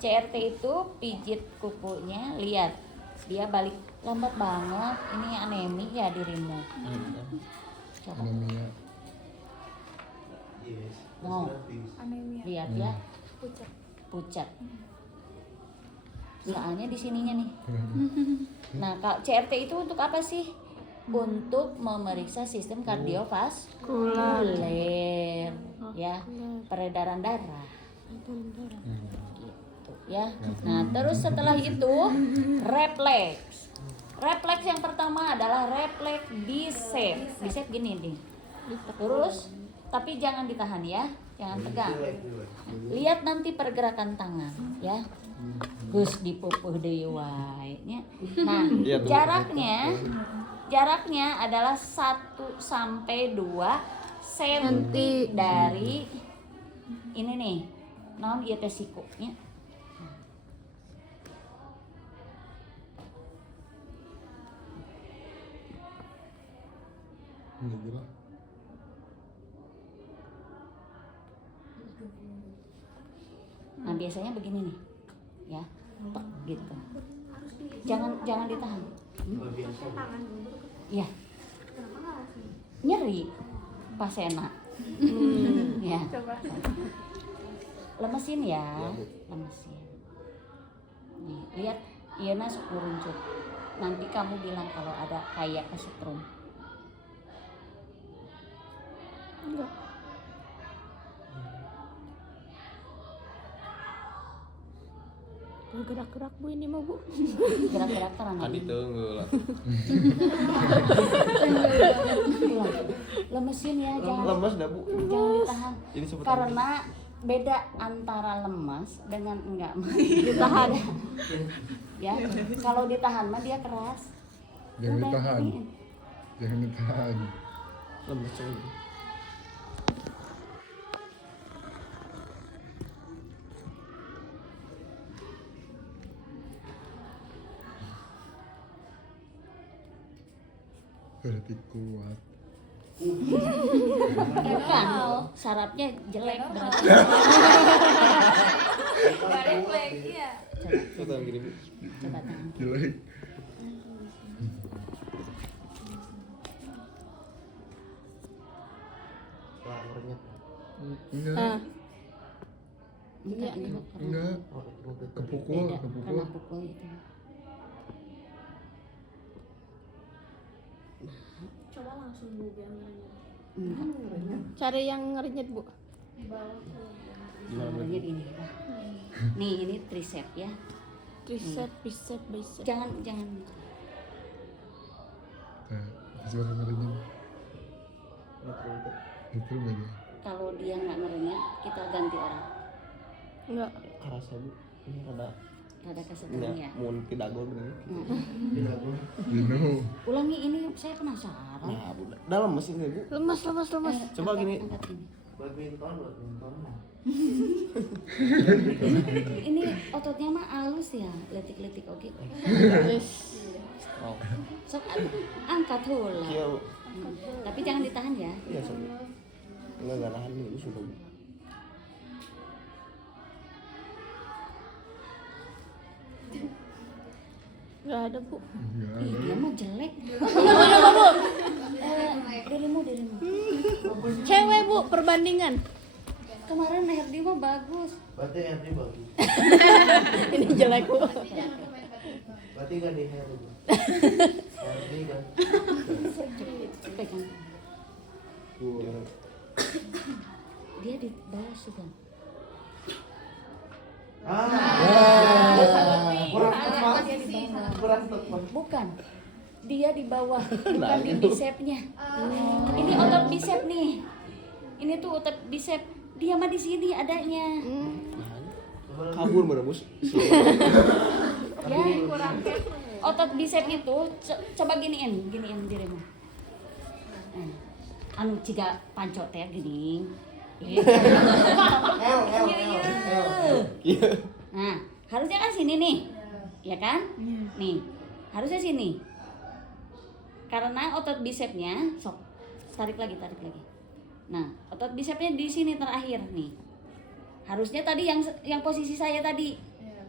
CRT itu pijit kukunya, lihat dia balik lambat banget. Ini anemi ya dirimu. Coba. Anemia. Mau Anemia. lihat ya, pucat. Soalnya di sininya nih. Nah, kalau CRT itu untuk apa sih? Untuk memeriksa sistem kardiovaskuler, ya, peredaran darah. Gitu ya. Nah, terus setelah itu refleks. Refleks yang pertama adalah refleks bicep. Bicep gini nih. Terus tapi jangan ditahan ya, jangan tegang. Lihat nanti pergerakan tangan ya. Gus dipupuh deui wae nya. Nah, jaraknya adalah 1 sampai 2 senti dari ini nih. Naon ieu teh siku nya. Nah, biasanya begini nih. Ya. Tek, gitu. Jangan ditahan. Iya. Nyeri pasena. Ya. Lemesin ya, lemesin. Nih, lihat ieu sok runcut. Nanti kamu bilang kalau ada kayak kesetrum. Enggak. Gerak-gerak Bu ini mah Bu. Gerak-gerak karena Tadi tunggu lah. lemesin ya, jangan Lemas dah Bu. jangan ditahan. Ini sebutan. Karena beda antara lemas dengan enggak Ditahan. ya. Kalau ditahan mah dia keras. Jangan Udah, ditahan. giniin. Jangan ditahan. Lemas coy. Berarti kuat. Bukan, sarafnya jelek berarti. Coba gini Bu. Coba tangan. Jelek. Enggak. Nah, Enggak, ini mah karena Enggak. Kepukul, beda, kepukul. karena pukul itu. Coba langsung Bu biar Enggak. cari yang ngerenyet Bu. Namanya ini. Nih, ini tricep ya. Tricep, bicep, bicep. Jangan Nah, coba ngerinya. Itu aja. kalau dia nggak ngerenyet, kita ganti orang. Enggak. Kerasa Bu. Ini ada Rada kesetrum ya. mun tidak gol gini. Dino. Ulangi ini, saya penasaran. Nah, Bu. Dalam mesin Bu. Lemas. Coba gini. Angkat ini. Ini ototnya mah halus ya, letik-letik oke. Oh. Sok angkat heula. Iya Bu. Tapi jangan ditahan ya. Iya sob. Enggak nahan ini sudah Bu. Enggak ada Bu. Enggak Ih, ada. dia mah jelek. Dirimu. Cewek Bu, perbandingan. Kemarin Herdi mah bagus. Ini jelek Bu. jangan main kata Berarti kan di hair itu. Berarti kan. Pegang. Kuat. Dia di bawah sudah. Kurang tepat. Bukan. Dia di bawah, bukan di bisepnya. Ini otot bisep nih. Ini tuh otot bisep. Dia mah di sini adanya. Kabur merebus. Ya. Otot bisep itu coba giniin dirimu. Nah, anu ciga pancot teh gini. Nah, harusnya kan sini nih. Ya kan? Nih. Harusnya sini. Karena otot bisepnya sok tarik lagi. Nah, otot bisepnya di sini terakhir nih. Harusnya tadi yang posisi saya tadi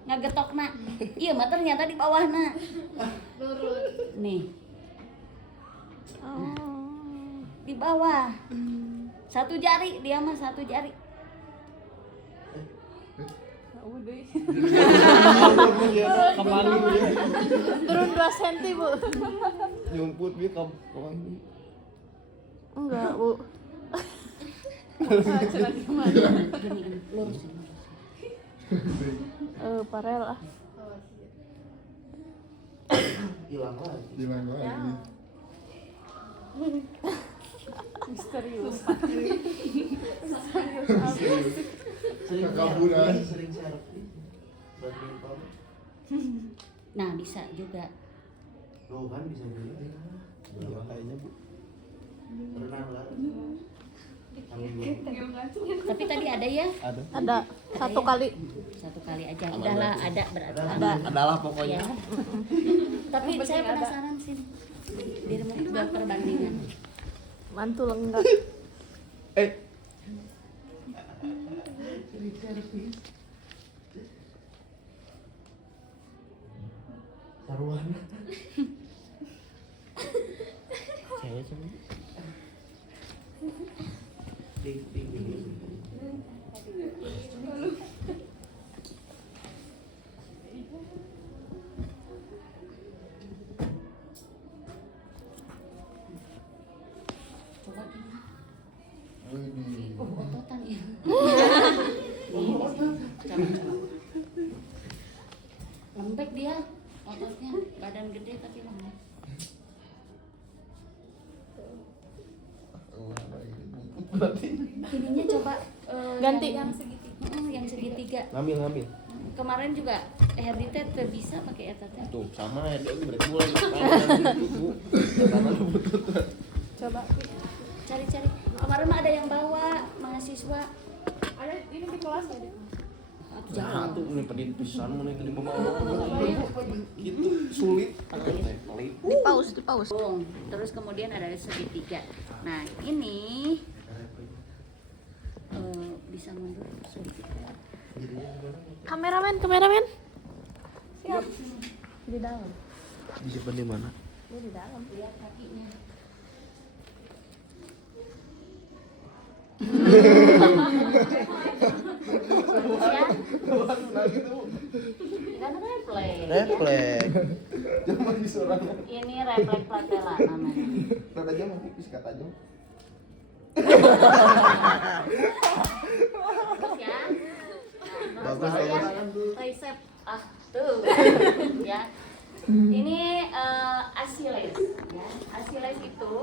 ngagetokna. Iya, mah ternyata di bawahna. Nih. Di bawah. Satu jari, dia mah satu jari. Kembali dia. Turun 2 cm, Bu. Nyumput dia ke bawah ini. Enggak, Bu. Gini, lurusin. Parel ah. Hilang lagi. Hilang lagi. Misterius. Sering Kekaburan. sering servis. Badminton. Nah, bisa juga. Loh kan bisa dulu. Iya, kayaknya Bu. Renang lah. Tapi tadi ada ya? Ada. Ada 1 kali. Satu kali aja. Aman Udahlah, berarti. ada berarti. Ada. Adalah pokoknya. Ya. Tapi saya penasaran sih. Dirimu buat perbandingan. Mantul enggak? Saruan. Cewek sama. Ding. Coba gini. Oh ini. Ototan ya. Coba. Lembek dia ototnya, badan gede tapi lembek. Ininya coba Ganti. yang segitiga. Ngambil. Kemarin juga Herdite tuh bisa pakai eta teh. Tuh sama ya dia berarti mulai kanan Bu. Kanan butut. Coba. Cari-cari. Kemarin mah ada yang bawa mahasiswa. Ada ini di kelas ya? Nah, tuh ini pedit pisan mun itu di bawah. Gitu sulit. Pelit. Di pause. Bung. Terus kemudian ada segitiga. Nah, ini bisa mundur segitiga. Kameramen. Siap. Di dalam. Disimpan di mana? Di dalam. Lihat kakinya. Ya. Kan refleks. Jangan disorang. Ini refleks patella namanya. Rada aja mau pipis kata aja. Bagus ya. Bagus, Saya bagus. tricep tuh ya. Ini Achilles ya. Achilles itu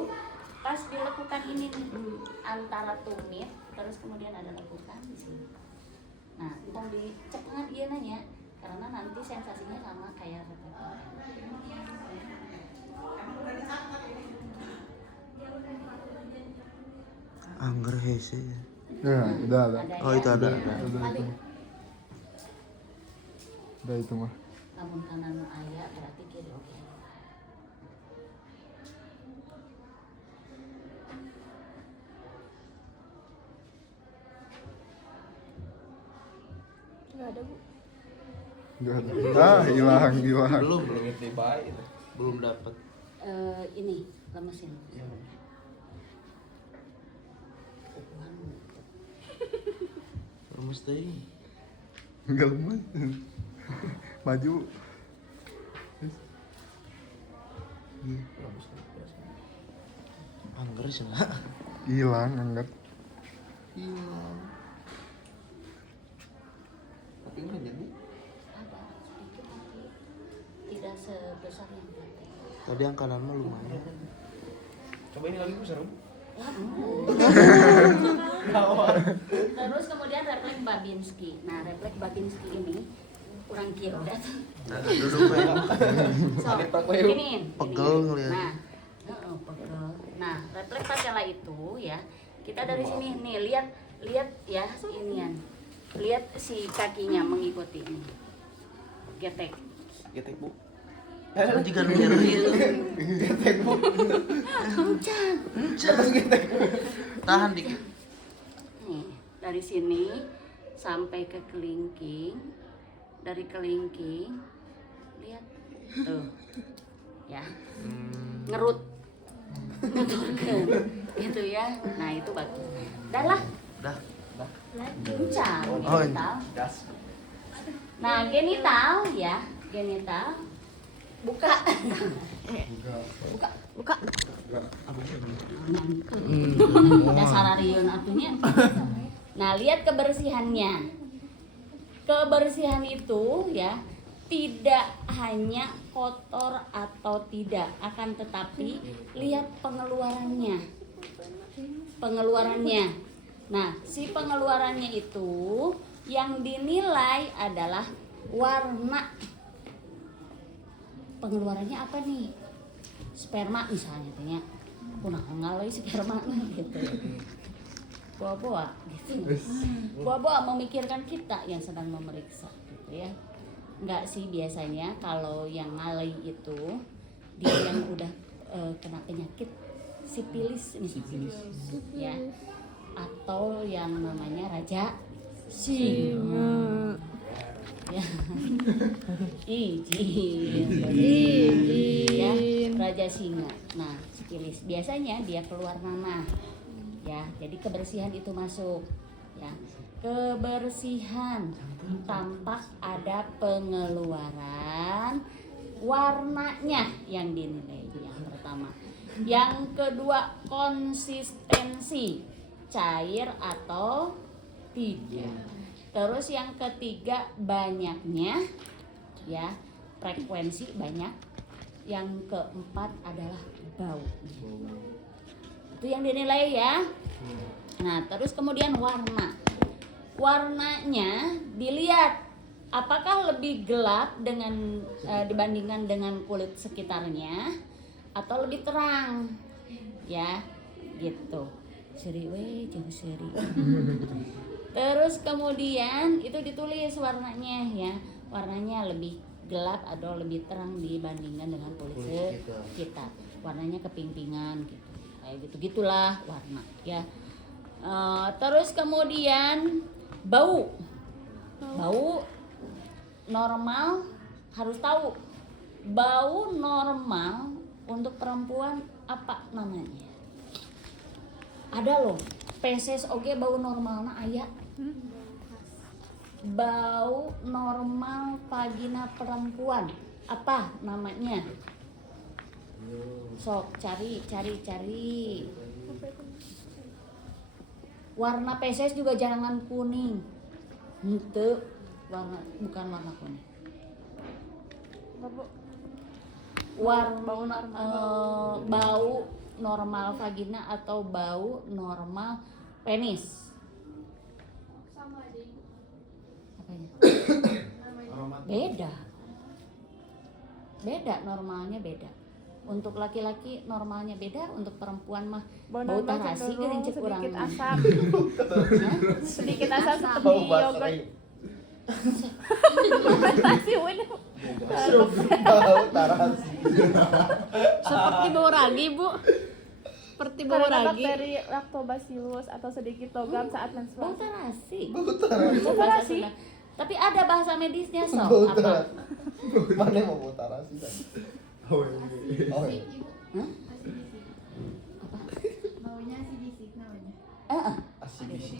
pas dilekukan ini nih antara tumit terus kemudian ada lekukan di sini. Nah, tong dicepengan ieu nanya karena nanti sensasinya sama kayak Angger hese. Ya, udah. Oh, itu ada. Udah itu mah. Lamun kanan aya berarti kiri oke. Enggak ada, Bu. Enggak ada. Hilang. Belum itu baik. Belum dapat. Ini lemesin. Ya. Lemes deh. Enggak lemas. Maju. Iya. Angger sih nak. Hilang angkat. Hilang. Tapi banyak bu. Ada sedikit tapi tidak sebesar yang tadi. Tadi yang kanan mah lumayan. Coba ini lagi bu seru. Terus kemudian refleks Babinski. Nah, refleks Babinski ini kurang kira udah. Nah, duduk ya. So, Pegel ini. ngeliat. Nah, pegel. Nah, refleks patella itu ya. Kita dari sini nih lihat ya inian. Lihat si kakinya mengikuti ini. Getek. Getek bu. Sama juga nyeri. Getek bu. Tahan dikit. Nih, dari sini sampai ke kelingking. Dari kelingking lihat tuh. Ya. Ngerut. Ngeturkeun. Gitu ya. Nah, itu bagus. Dah lah. Dah. Kencang Oh, genital. Nah, genital ya, genital. Buka. Buka. Dasarariun atunya. Nah, lihat kebersihannya. Kebersihan itu ya tidak hanya kotor atau tidak, akan tetapi lihat pengeluarannya. Pengeluarannya. Nah, si pengeluarannya itu yang dinilai adalah warna. Pengeluarannya apa nih? Sperma misalnya tanya. Kunaon ngaloi sperma gitu. Boa-boa gitu. Boa-boa memikirkan kita yang sedang memeriksa gitu ya. Enggak sih, biasanya kalau yang ngalai itu dia yang udah kena penyakit sipilis nih. Ya. Atau yang namanya raja singa. Ya. Izin. Ya, raja singa. Nah, sipilis biasanya dia keluar nanah. Ya, jadi kebersihan itu masuk. Ya. Kebersihan tampak ada pengeluaran warnanya yang dinilai yang pertama. Yang kedua, konsistensi cair atau tidak. Terus yang ketiga, banyaknya ya, frekuensi banyak. Yang keempat adalah bau. Itu yang dinilai ya. Nah, terus kemudian warna. Warnanya dilihat apakah lebih gelap dengan dibandingkan dengan kulit sekitarnya atau lebih terang. Ya, gitu. Seri we jeung seri. Terus kemudian itu ditulis warnanya ya. Warnanya lebih gelap atau lebih terang dibandingkan dengan kulit sekitar. Warnanya kepingpingan gitu. Kayak gitu-gitulah warna ya. Terus kemudian bau. Bau normal harus tahu. Bau normal untuk perempuan apa namanya? Ada loh, feses oge bau normalna aya. Bau normal vagina perempuan apa namanya? Sok cari. Warna feses juga jangan kuning. Henteu, bukan warna kuning. Bau normal vagina atau bau normal penis. Sama aja ibu. Apanya? Namanya. Beda normalnya beda. Untuk laki-laki normalnya beda, untuk perempuan mah Bau bau normal tarasi cenderung geuning cek urang. sedikit asam. Hah? Sedikit asam seperti Bau yogurt. basreng. Masih udah. Bau tarasi. Seperti bau ragi, Bu. Seperti bau Karena ragi. bakteri lactobacillus atau sedikit logam saat Bau menstruasi. tarasi. Bau tarasi. Tapi ada bahasa medisnya Bau sok apa? tarasi. Mana mau bau tarasi tadi? Oh iya. Bisik, ibu. Hah? Baunya si bisik namanya. Asibisi.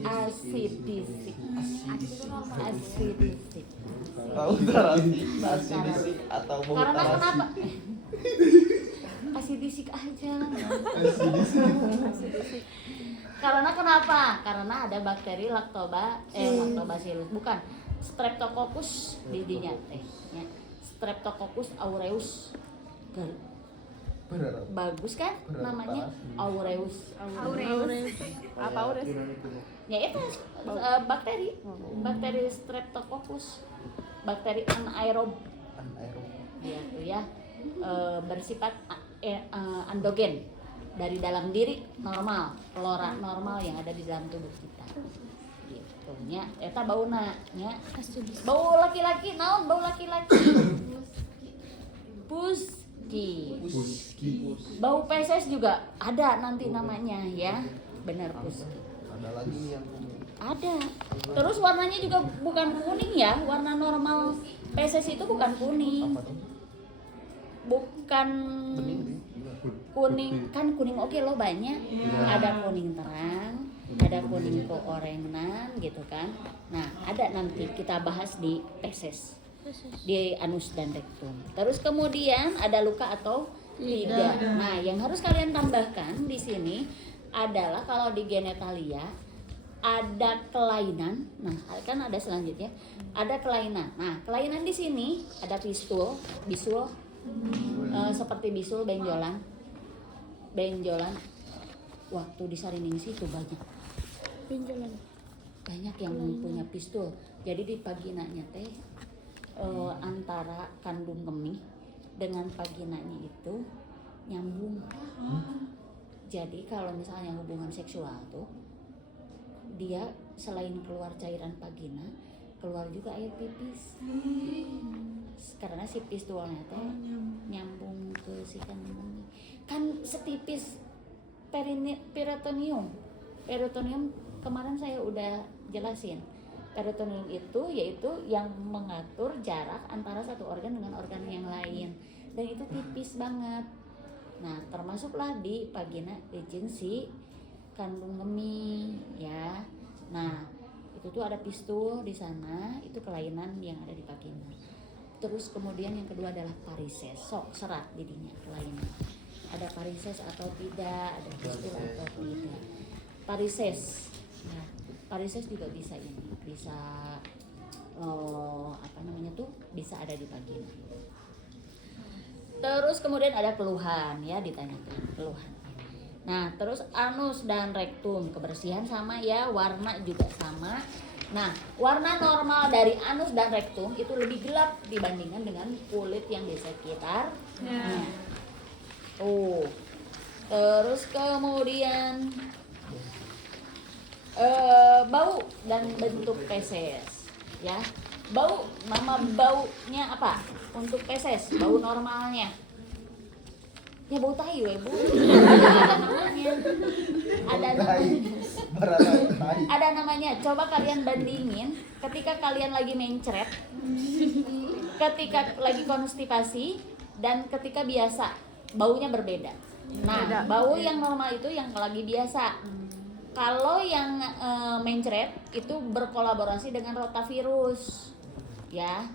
Asidisik. Asidisik. Bau tarasi. Asibisi atau bau Karena tarasi. kenapa? Kasih disik aja. Karena kenapa? Karena ada bakteri lactobacillus, bukan Streptococcus didinya teh. Ya. Streptococcus aureus. Bagus kan namanya aureus. Apa udah? Ya itu bakteri Streptococcus, bakteri anaerob. Ya, itu ya bersifat endogen dari dalam diri normal, flora normal yang ada di dalam tubuh kita. Gitu nya, eta bauna nya. Bau laki-laki naon bau laki-laki? Puski. Bau feses juga ada nanti namanya ya. Benar puski. Ada lagi yang Ada. Terus warnanya juga bukan kuning ya, warna normal feses itu bukan kuning. Bukan kuning, kan kuning oke loh banyak. Ada kuning terang, ada kuning keorengan gitu kan. Nah, ada nanti kita bahas di feses, di anus dan rektum. Terus kemudian ada luka atau tidak. Nah, yang harus kalian tambahkan di sini adalah kalau di genitalia ada kelainan. Nah, kan ada selanjutnya ada kelainan. Nah, kelainan di sini ada bisul seperti bisul benjolan waktu di Sariningsih itu banyak yang punya pistul. Jadi di vaginanya teh antara kandung kemih dengan vaginanya itu nyambung. Jadi kalau misalnya hubungan seksual tuh dia selain keluar cairan vagina, keluar juga air pipis. Karena si pistulnya teh nyambung ke si kandung kan setipis peritoneum kemarin saya udah jelasin. Peritoneum itu yaitu yang mengatur jarak antara satu organ dengan organ yang lain, dan itu tipis banget. Nah, termasuklah di vagina licin si kandung kemih ya. Nah, itu tuh ada pistul di sana, itu kelainan yang ada di vagina. Terus kemudian yang kedua adalah varises, serat didinya kelainan. Ada varises atau tidak, ada pistul atau tidak. Varises, ya, varises juga bisa bisa ada di vagina. Terus kemudian ada keluhan ya, ditanyakan keluhan. Nah, terus anus dan rektum kebersihan sama ya, warna juga sama. Nah, warna normal dari anus dan rektum itu lebih gelap dibandingkan dengan kulit yang di sekitarnya. Terus kemudian bau dan bentuk feses, ya. Bau, nama baunya apa? Untuk feses, bau normalnya. Ya bau tai we, Bu. Ada namanya. Coba kalian bandingin ketika kalian lagi mencret, ketika lagi konstipasi, dan ketika biasa, baunya berbeda. Nah, bau yang normal itu yang lagi biasa. Kalau yang mencret itu berkolaborasi dengan rotavirus, ya.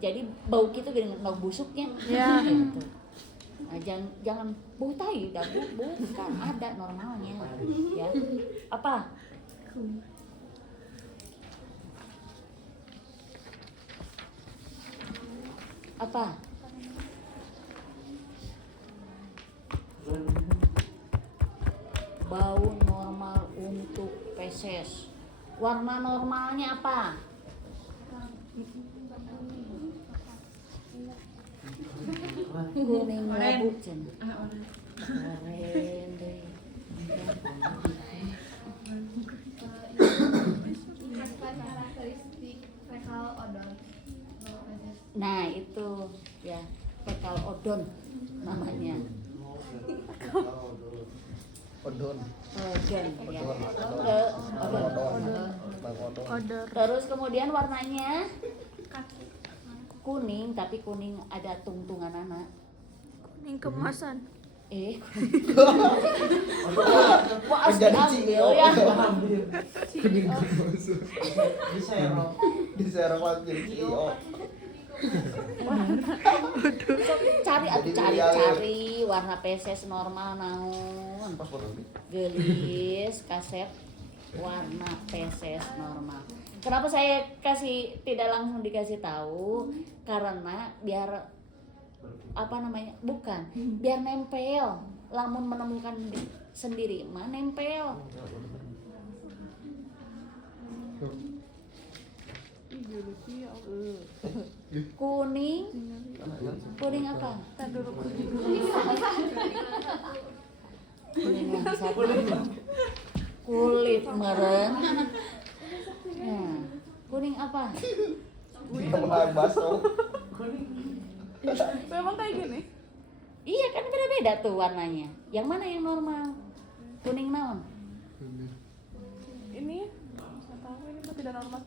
Jadi bau gitu dengan bau busuknya. Ya. Gitu. Nah, jangan bau tai, bukan ada normalnya, ya. Apa? Apa? Bau normal untuk feses. Warna normalnya apa? Kuning labu cen. Oren deh. Karakteristik fekal odon. Nah, itu ya, fekal odon namanya. Odon. Ya. Odor. Terus kemudian warnanya kuning, tapi kuning ada tungtungan anak. Kuning kemasan. Wah, diambil ya. Diserong lagi. Cari warna peses normal naon. Gelis kaset warna peses normal. Kenapa saya tidak langsung dikasih tahu? Karena biar apa namanya? Bukan, biar nempel. Lamun menemukan sendiri mah nempel. Kuning apa? Kuning yang satu. Kulit meren. Nah, kuning apa? Memang kayak gini. Iya kan beda-beda tuh warnanya. Yang mana yang normal? Kuning naon? Ini nggak tahu ini mah tidak normal.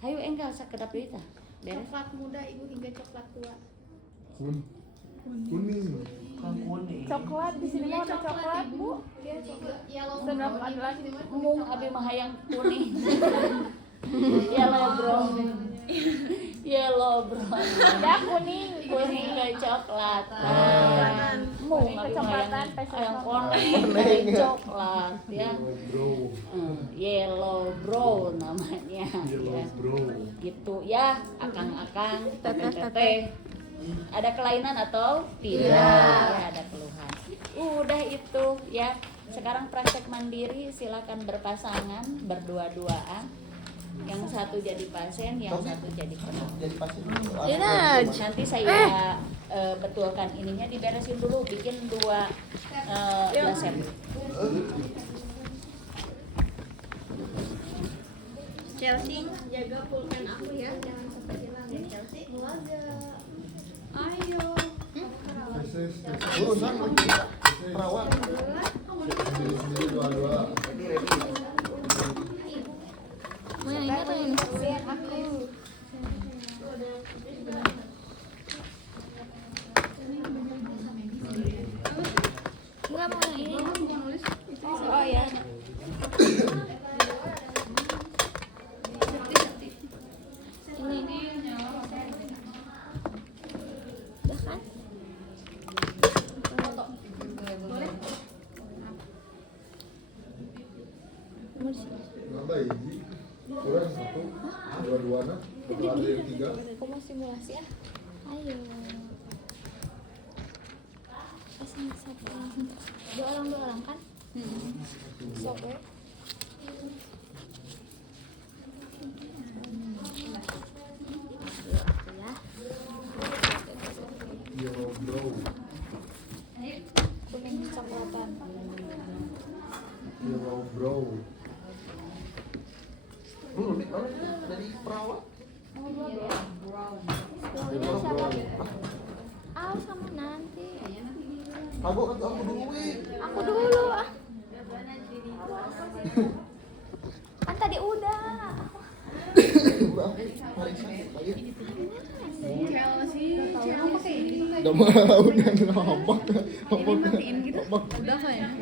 Hayu enggal sakedap deui tah. Beres. Coklat muda ibu hingga coklat tua. Kuning. Coklat di sini mau ada coklat bu. Dia coklat yellow Sedang brown. ada lagi. Mung abi mah hayang kuning. Yellow brown. Yellow brown. Ada kuning. Kuning kecoklatan. Mung Kuning abi mah kecoklatan, hayang kuning coklat ya. Yellow brown namanya ya. Gitu ya, akang-akang, teteh. Ada kelainan atau tidak? Ya, ada keluhan. Udah itu ya. Sekarang praktek mandiri, silakan berpasangan, berdua-duaan. Yang satu jadi pasien, yang satu jadi penonton. Nanti saya betulkan ininya, diberesin dulu, bikin 2 gelas set. Chelsea jaga pulpen aku ya, jangan sampai hilang ya Chelsea. Ayo. Urusan perawat. Sendiri dua-dua. Enggak mau yang ini. Oh ya. Udah kan? Nambah hiji. Kurang 1. Dua-duana. Ada yang 3. Aku mau simulasi ya. Ayo. Pasang satu. 2 orang kan? Sok ya. Yellow brown. Kuning coklatan. Yellow brown. Dari perawat. Ini siapa? Sama nanti. Aku dulu. Aku dulu ah. Kan tadi udah. Udah mau udah ngambek. Ini matiin gitu. Udah kan ya.